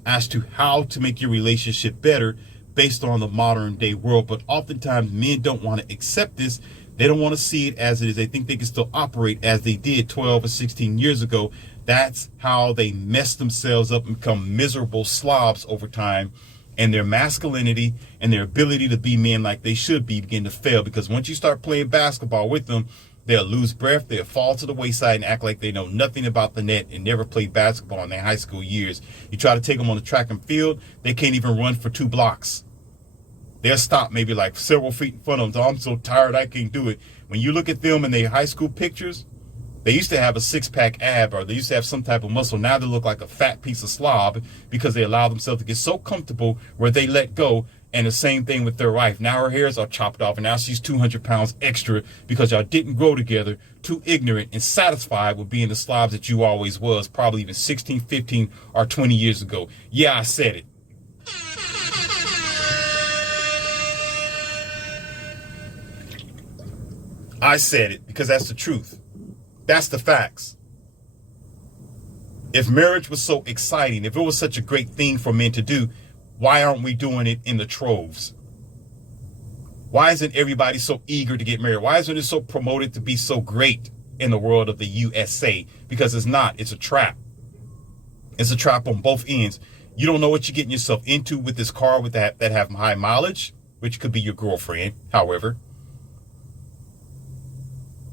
as to how to make your relationship better based on the modern day world. But oftentimes men don't want to accept this. They don't want to see it as it is. They think they can still operate as they did 12 or 16 years ago. That's how they mess themselves up and become miserable slobs over time. And their masculinity and their ability to be men like they should be begin to fail. Because once you start playing basketball with them, they'll lose breath, they'll fall to the wayside and act like they know nothing about the net and never played basketball in their high school years. You try to take them on the track and field, they can't even run for 2 blocks. They'll stop maybe like several feet in front of them. Oh, I'm so tired, I can't do it. When you look at them in their high school pictures, they used to have a 6-pack ab or they used to have some type of muscle. Now they look like a fat piece of slob because they allow themselves to get so comfortable where they let go. And the same thing with their wife. Now her hairs are chopped off and now she's 200 pounds extra because y'all didn't grow together, too ignorant and satisfied with being the slobs that you always was, probably even 16, 15, or 20 years ago. Yeah, I said it. I said it because that's the truth. That's the facts. If marriage was so exciting, if it was such a great thing for men to do, why aren't we doing it in the troves? Why isn't everybody so eager to get married? Why isn't it so promoted to be so great in the world of the USA? Because it's not. It's a trap. It's a trap on both ends. You don't know what you're getting yourself into with this car with that have high mileage, which could be your girlfriend, however.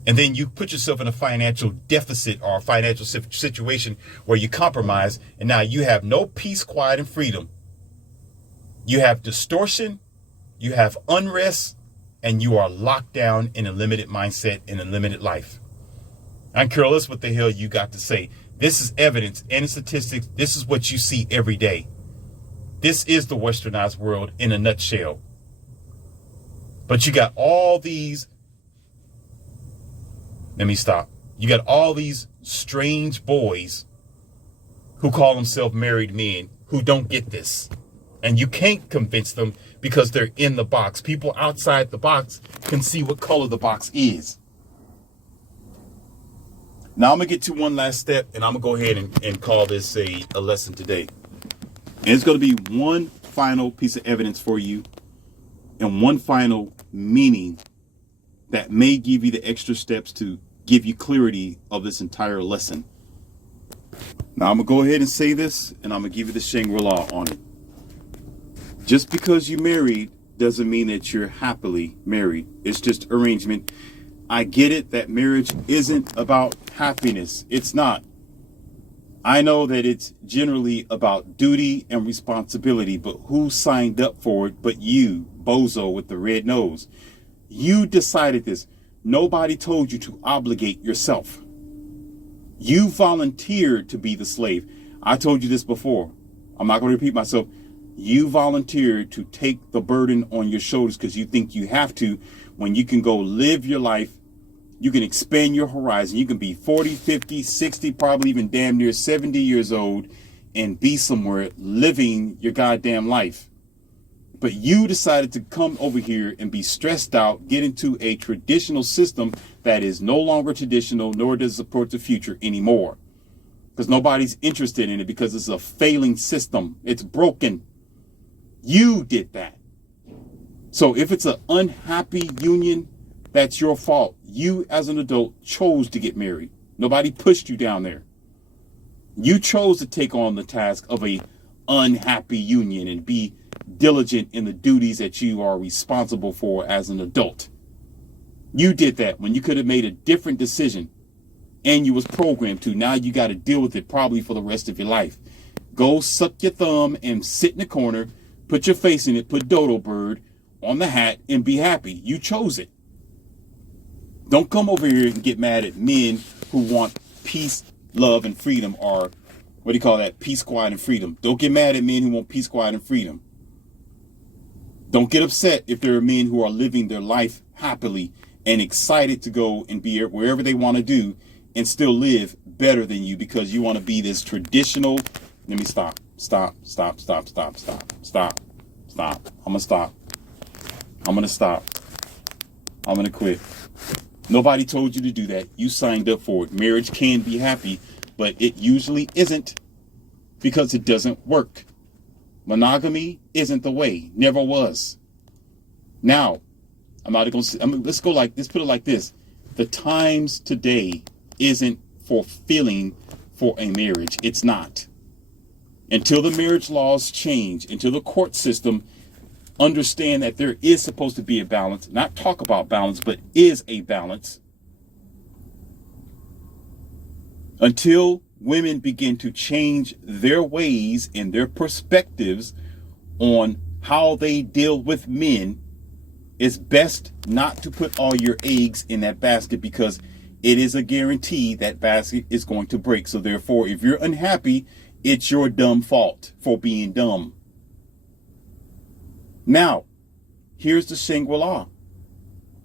And then you put yourself in a financial deficit or a financial situation where you compromise, and now you have no peace, quiet, and freedom. You have distortion, you have unrest, and you are locked down in a limited mindset in a limited life. I'm curious what the hell you got to say. This is evidence and statistics. This is what you see every day. This is the westernized world in a nutshell. But you got all these, let me stop. You got all these strange boys who call themselves married men who don't get this. And you can't convince them because they're in the box. People outside the box can see what color the box is. Now I'm going to get to one last step, and I'm going to go ahead and call this a lesson today. And it's going to be one final piece of evidence for you and one final meaning that may give you the extra steps to give you clarity of this entire lesson. Now I'm going to go ahead and say this, and I'm going to give you the Shangri-La on it. Just because you're married doesn't mean that you're happily married. It's just arrangement. I get it that marriage isn't about happiness. It's not. I know that it's generally about duty and responsibility, but who signed up for it but you, bozo with the red nose? You decided this. Nobody told you to obligate yourself. You volunteered to be the slave. I told you this before. I'm not going to repeat myself. You volunteered to take the burden on your shoulders because you think you have to, when you can go live your life. You can expand your horizon. You can be 40, 50, 60, probably even damn near 70 years old and be somewhere living your goddamn life. But you decided to come over here and be stressed out, get into a traditional system that is no longer traditional, nor does it support the future anymore. Because nobody's interested in it because it's a failing system. It's broken. You did that. So if it's an unhappy union, that's your fault. You as an adult chose to get married. Nobody pushed you down there. You chose to take on the task of a unhappy union and be diligent in the duties that you are responsible for as an adult. You did that when you could have made a different decision, and you was programmed to. Now you got to deal with it probably for the rest of your life. Go suck your thumb and sit in the corner, put your face in it, put dodo bird on the hat and be happy. You chose it. Don't come over here and get mad at men who want peace, love, and freedom, or what do you call that? Peace, quiet, and freedom. Don't get mad at men who want peace, quiet, and freedom. Don't get upset if there are men who are living their life happily and excited to go and be wherever they want to do and still live better than you because you want to be this traditional. Let me stop. I'm going to quit. Nobody told you to do that. You signed up for it. Marriage can be happy, but it usually isn't because it doesn't work. Monogamy isn't the way. Never was. Now, let's put it like this. The times today isn't fulfilling for a marriage. It's not. Until the marriage laws change, until the court system understand that there is supposed to be a balance, not talk about balance, but is a balance. Until women begin to change their ways and their perspectives on how they deal with men, it's best not to put all your eggs in that basket because it is a guarantee that basket is going to break. So therefore, if you're unhappy, it's your dumb fault for being dumb. Now, here's the Shangri-La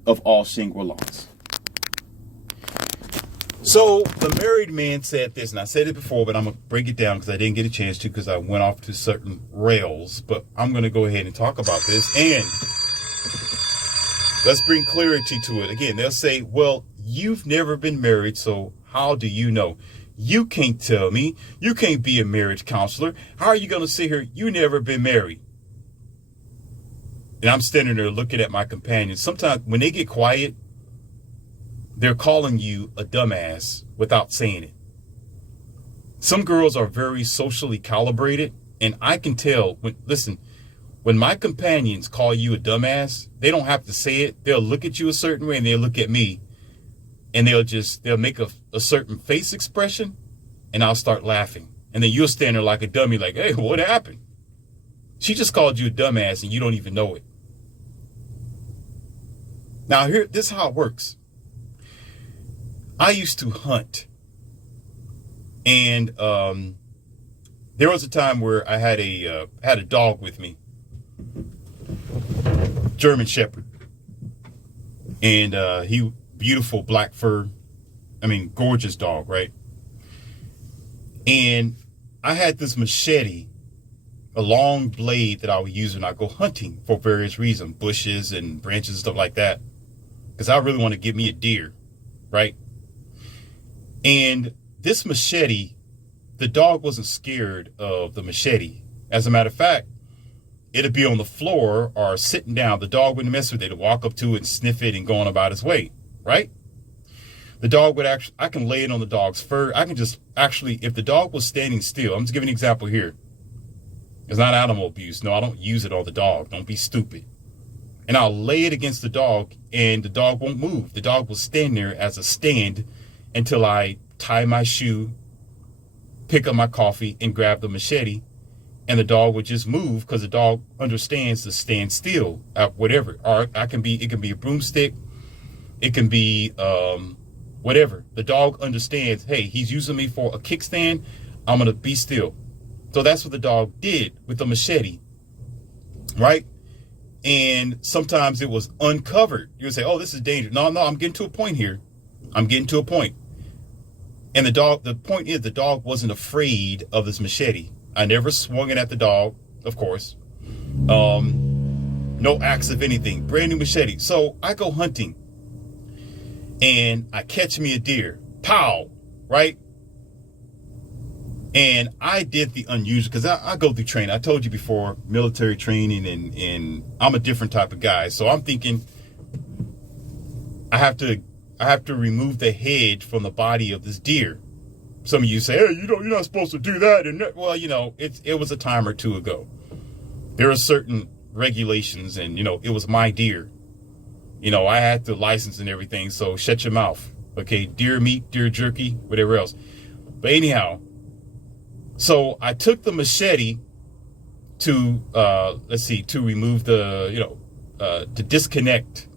of all Shangri-Las. So the married man said this, and I said it before, but I'm going to break it down because I didn't get a chance to because I went off to certain rails. But I'm going to go ahead and talk about this, and let's bring clarity to it. Again, they'll say, well, you've never been married, so how do you know? You can't tell me. You can't be a marriage counselor. How are you going to sit here? You never been married. And I'm standing there looking at my companions. Sometimes when they get quiet, they're calling you a dumbass without saying it. Some girls are very socially calibrated, and I can tell when my companions call you a dumbass, they don't have to say it. They'll look at you a certain way and they'll look at me and they'll make a certain face expression and I'll start laughing. And then you'll stand there like a dummy, like, hey, what happened? She just called you a dumbass and you don't even know it. Now this is how it works. I used to hunt, and there was a time where I had a dog with me, German Shepherd, and he beautiful black fur, gorgeous dog, right? And I had this machete, a long blade that I would use when I go hunting for various reasons, bushes and branches and stuff like that, because I really want to get me a deer, right? And this machete, the dog wasn't scared of the machete. As a matter of fact, it'd be on the floor or sitting down. The dog wouldn't mess with it. It'd walk up to it and sniff it and go on about his way, right? The dog would I can lay it on the dog's fur. I can just if the dog was standing still, I'm just giving an example here. It's not animal abuse. No, I don't use it on the dog. Don't be stupid. And I'll lay it against the dog and the dog won't move. The dog will stand there as a stand until I tie my shoe, pick up my coffee, and grab the machete, and the dog would just move because the dog understands to stand still, whatever. Or it can be a broomstick, It can be whatever. The dog understands, hey, he's using me for a kickstand. I'm going to be still. So that's what the dog did with the machete, right? And sometimes it was uncovered. You would say, oh, this is dangerous. No, I'm getting to a point here. I'm getting to a point. And the point is the dog wasn't afraid of this machete. I never swung it at the dog, of course. No axe of anything. Brand new machete. So I go hunting and I catch me a deer. Pow! Right? And I did the unusual, because I go through training. I told you before, military training, and I'm a different type of guy. So I'm thinking I have to remove the head from the body of this deer. Some of you say, hey, you're not supposed to do that. And well, it was a time or two ago. There are certain regulations, and it was my deer. I had the license and everything. So shut your mouth. Okay, deer meat, deer jerky, whatever else. But anyhow, so I took the machete to remove to disconnect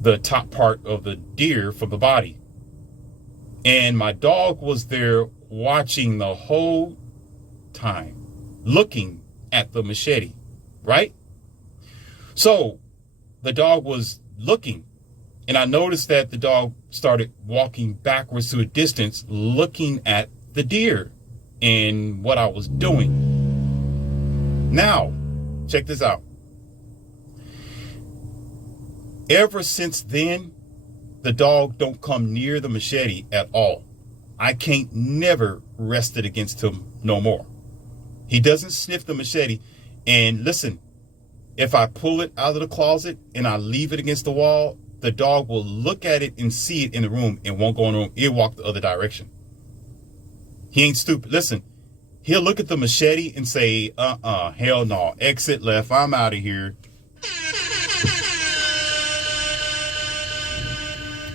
the top part of the deer from the body. And my dog was there watching the whole time, looking at the machete, right? So the dog was looking, and I noticed that the dog started walking backwards to a distance, looking at the deer and what I was doing. Now, check this out. Ever since then, the dog don't come near the machete at all. I can't never rest it against him no more. He doesn't sniff the machete. And listen, if I pull it out of the closet and I leave it against the wall, the dog will look at it and see it in the room and won't go in the room. It'll walk the other direction. He ain't stupid. Listen, he'll look at the machete and say, hell no, exit left, I'm out of here.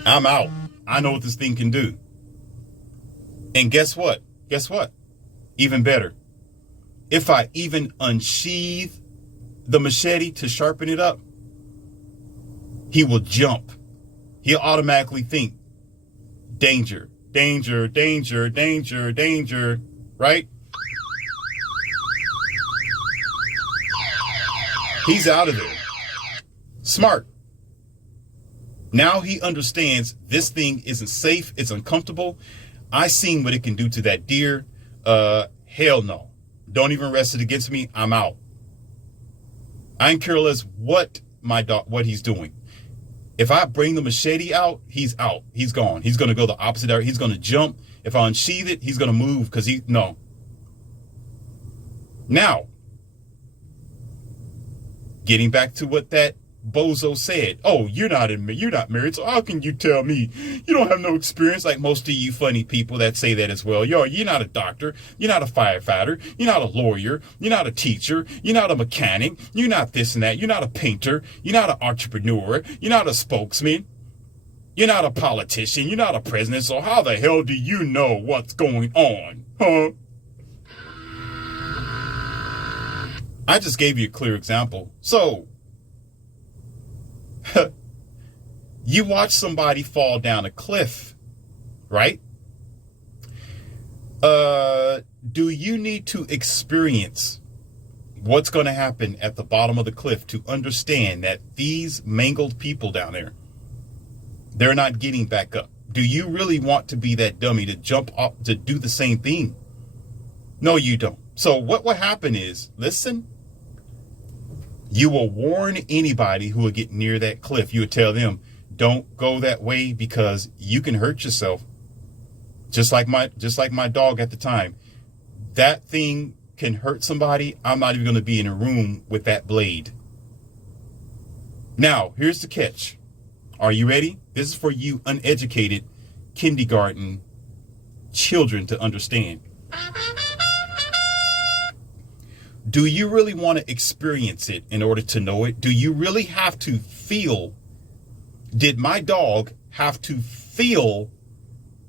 I'm out. I know what this thing can do. And guess what? Even better. If I even unsheath the machete to sharpen it up, he will jump. He'll automatically think, danger, danger, danger, danger, danger, right? He's out of there. Smart. Now he understands this thing isn't safe. It's uncomfortable. I seen what it can do to that deer. Hell no. Don't even rest it against me. I'm out. I ain't careless what he's doing. If I bring the machete out, he's out. He's gone. He's going to go the opposite direction. He's going to jump. If I unsheath it, he's going to move because no. Now, getting back to what that bozo said. Oh, you're not married, so how can you tell me you don't have no experience, like most of you funny people that say that as well? You're not a doctor, you're not a firefighter, you're not a lawyer, you're not a teacher, you're not a mechanic, you're not this and that, you're not a painter, you're not an entrepreneur, you're not a spokesman, you're not a politician, you're not a president, so how the hell do you know what's going on? Huh? I just gave you a clear example. So you watch somebody fall down a cliff, right? Do you need to experience what's going to happen at the bottom of the cliff to understand that these mangled people down there, they're not getting back up? Do you really want to be that dummy to jump up to do the same thing? No, you don't. So what will happen is, listen, you will warn anybody who will get near that cliff. You would tell them, don't go that way because you can hurt yourself. Just like my dog at the time. That thing can hurt somebody. I'm not even going to be in a room with that blade. Now, here's the catch. Are you ready? This is for you uneducated kindergarten children to understand. Do you really want to experience it in order to know it? Do you really have to feel? Did my dog have to feel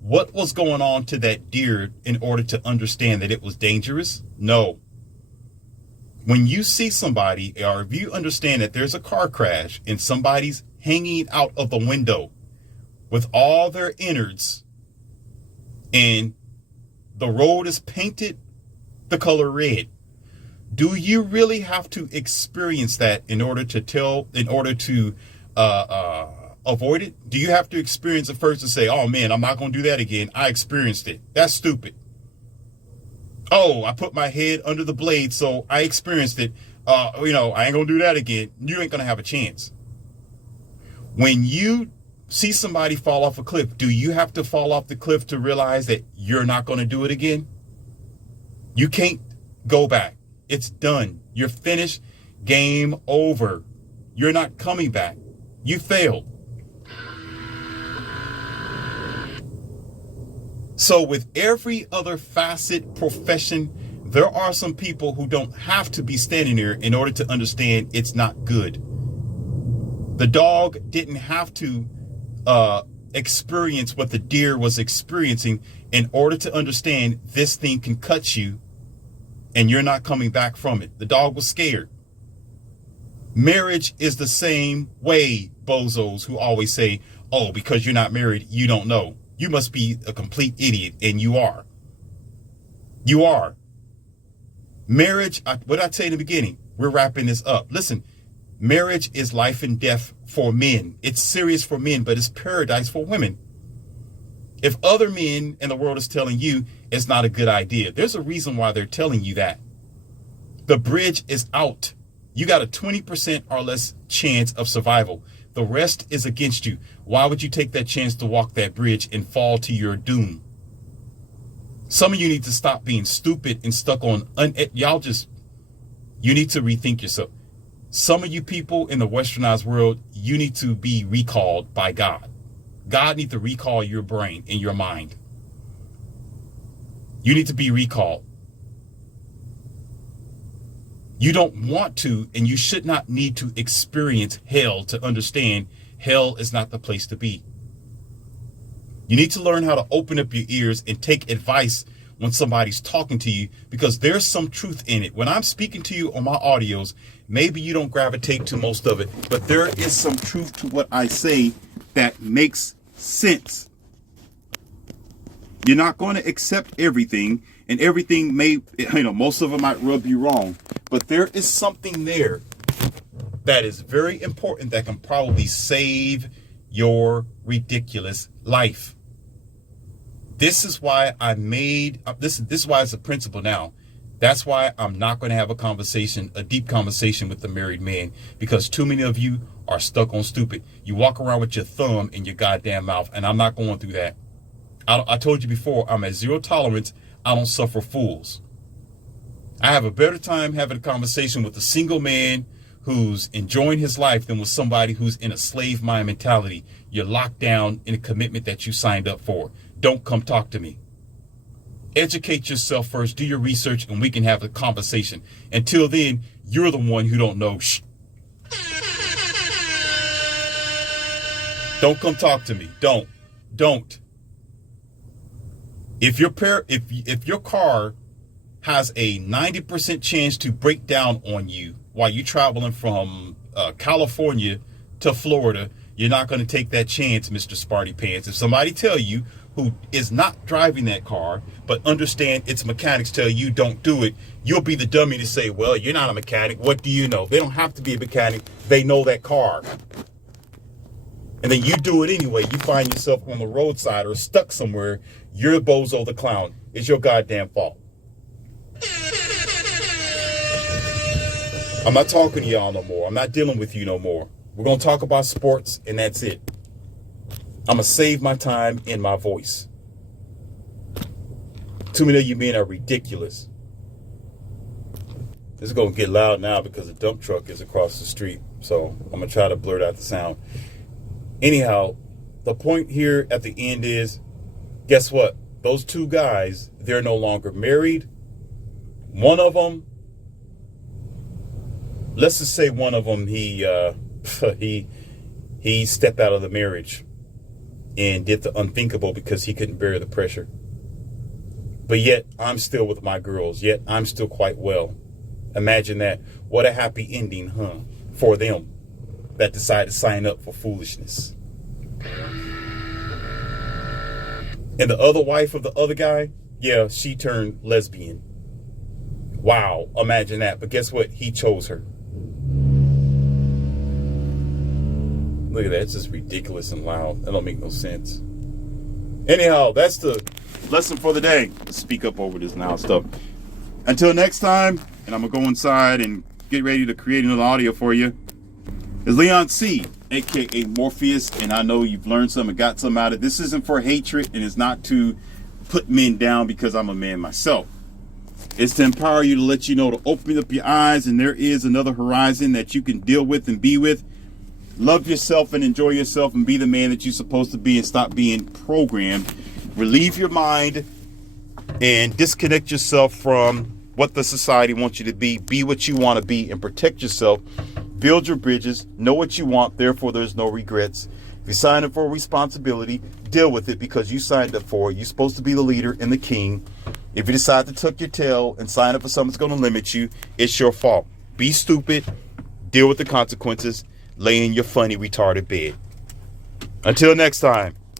what was going on to that deer in order to understand that it was dangerous? No. When you see somebody, or if you understand that there's a car crash and somebody's hanging out of the window with all their innards, and the road is painted the color red. Do you really have to experience that in order to avoid it? Do you have to experience it first to say, oh man, I'm not going to do that again? I experienced it. That's stupid. Oh, I put my head under the blade, so I experienced it. I ain't going to do that again. You ain't going to have a chance. When you see somebody fall off a cliff, do you have to fall off the cliff to realize that you're not going to do it again? You can't go back. It's done. You're finished. Game over. You're not coming back. You failed. So with every other facet, profession, there are some people who don't have to be standing there in order to understand it's not good. The dog didn't have to experience what the deer was experiencing in order to understand this thing can cut you and you're not coming back from it. The dog was scared. Marriage is the same way, bozos who always say, oh, because you're not married, you don't know. You must be a complete idiot, and you are. You are. Marriage, what did I say in the beginning? We're wrapping this up. Listen, marriage is life and death for men. It's serious for men, but it's paradise for women. If other men in the world is telling you it's not a good idea, there's a reason why they're telling you that. The bridge is out. You got a 20% or less chance of survival. The rest is against you. Why would you take that chance to walk that bridge and fall to your doom? Some of you need to stop being stupid and stuck on, you need to rethink yourself. Some of you people in the westernized world, you need to be recalled by God. God needs to recall your brain and your mind. You need to be recalled. You don't want to, and you should not need to experience hell to understand hell is not the place to be. You need to learn how to open up your ears and take advice when somebody's talking to you, because there's some truth in it. When I'm speaking to you on my audios, maybe you don't gravitate to most of it, but there is some truth to what I say that makes sense. You're not going to accept everything, and everything most of it might rub you wrong, but there is something there that is very important that can probably save your ridiculous life. This is why I made this is why it's a principle now. That's why I'm not going to have a deep conversation with the married man, because too many of you are stuck on stupid. You walk around with your thumb in your goddamn mouth, and I'm not going through that. I told you before, I'm at zero tolerance. I don't suffer fools. I have a better time having a conversation with a single man who's enjoying his life than with somebody who's in a slave mind mentality. You're locked down in a commitment that you signed up for. Don't come talk to me. Educate yourself first, do your research, and we can have a conversation. Until then, you're the one who don't know. Shh. Don't come talk to me. Don't. If your car has a 90% chance to break down on you while you're traveling from California to Florida, you're not going to take that chance, Mr. Sparty Pants. If somebody tell you who is not driving that car, but understand its mechanics tell you don't do it, you'll be the dummy to say, well, you're not a mechanic. What do you know? They don't have to be a mechanic. They know that car. And then you do it anyway. You find yourself on the roadside or stuck somewhere. You're Bozo the Clown. It's your goddamn fault. I'm not talking to y'all no more. I'm not dealing with you no more. We're going to talk about sports, and that's it. I'm going to save my time in my voice. Too many of you men are ridiculous. This is going to get loud now because the dump truck is across the street. So I'm going to try to blurt out the sound. Anyhow, the point here at the end is, guess what? Those two guys, they're no longer married. One of them, let's just say one of them, he stepped out of the marriage and did the unthinkable because he couldn't bear the pressure. But yet, I'm still with my girls. Yet, I'm still quite well. Imagine that. What a happy ending, huh? For them. that decide to sign up for foolishness. And the other wife of the other guy, yeah, she turned lesbian. Wow, imagine that. But guess what? He chose her. Look at that. It's just ridiculous and loud. That don't make no sense. Anyhow, that's the lesson for the day. Let's speak up over this now stuff. Until next time, and I'm going to go inside and get ready to create another audio for you. It's Leon C, a.k.a. Morpheus, and I know you've learned something and got something out of it. This isn't for hatred, and it's not to put men down because I'm a man myself. It's to empower you, to let you know, to open up your eyes, and there is another horizon that you can deal with and be with. Love yourself and enjoy yourself and be the man that you're supposed to be and stop being programmed. Relieve your mind and disconnect yourself from what the society wants you to be. Be what you want to be and protect yourself. Build your bridges. Know what you want. Therefore, there's no regrets. If you sign up for a responsibility, deal with it because you signed up for it. You're supposed to be the leader and the king. If you decide to tuck your tail and sign up for something that's going to limit you, it's your fault. Be stupid. Deal with the consequences. Lay in your funny, retarded bed. Until next time.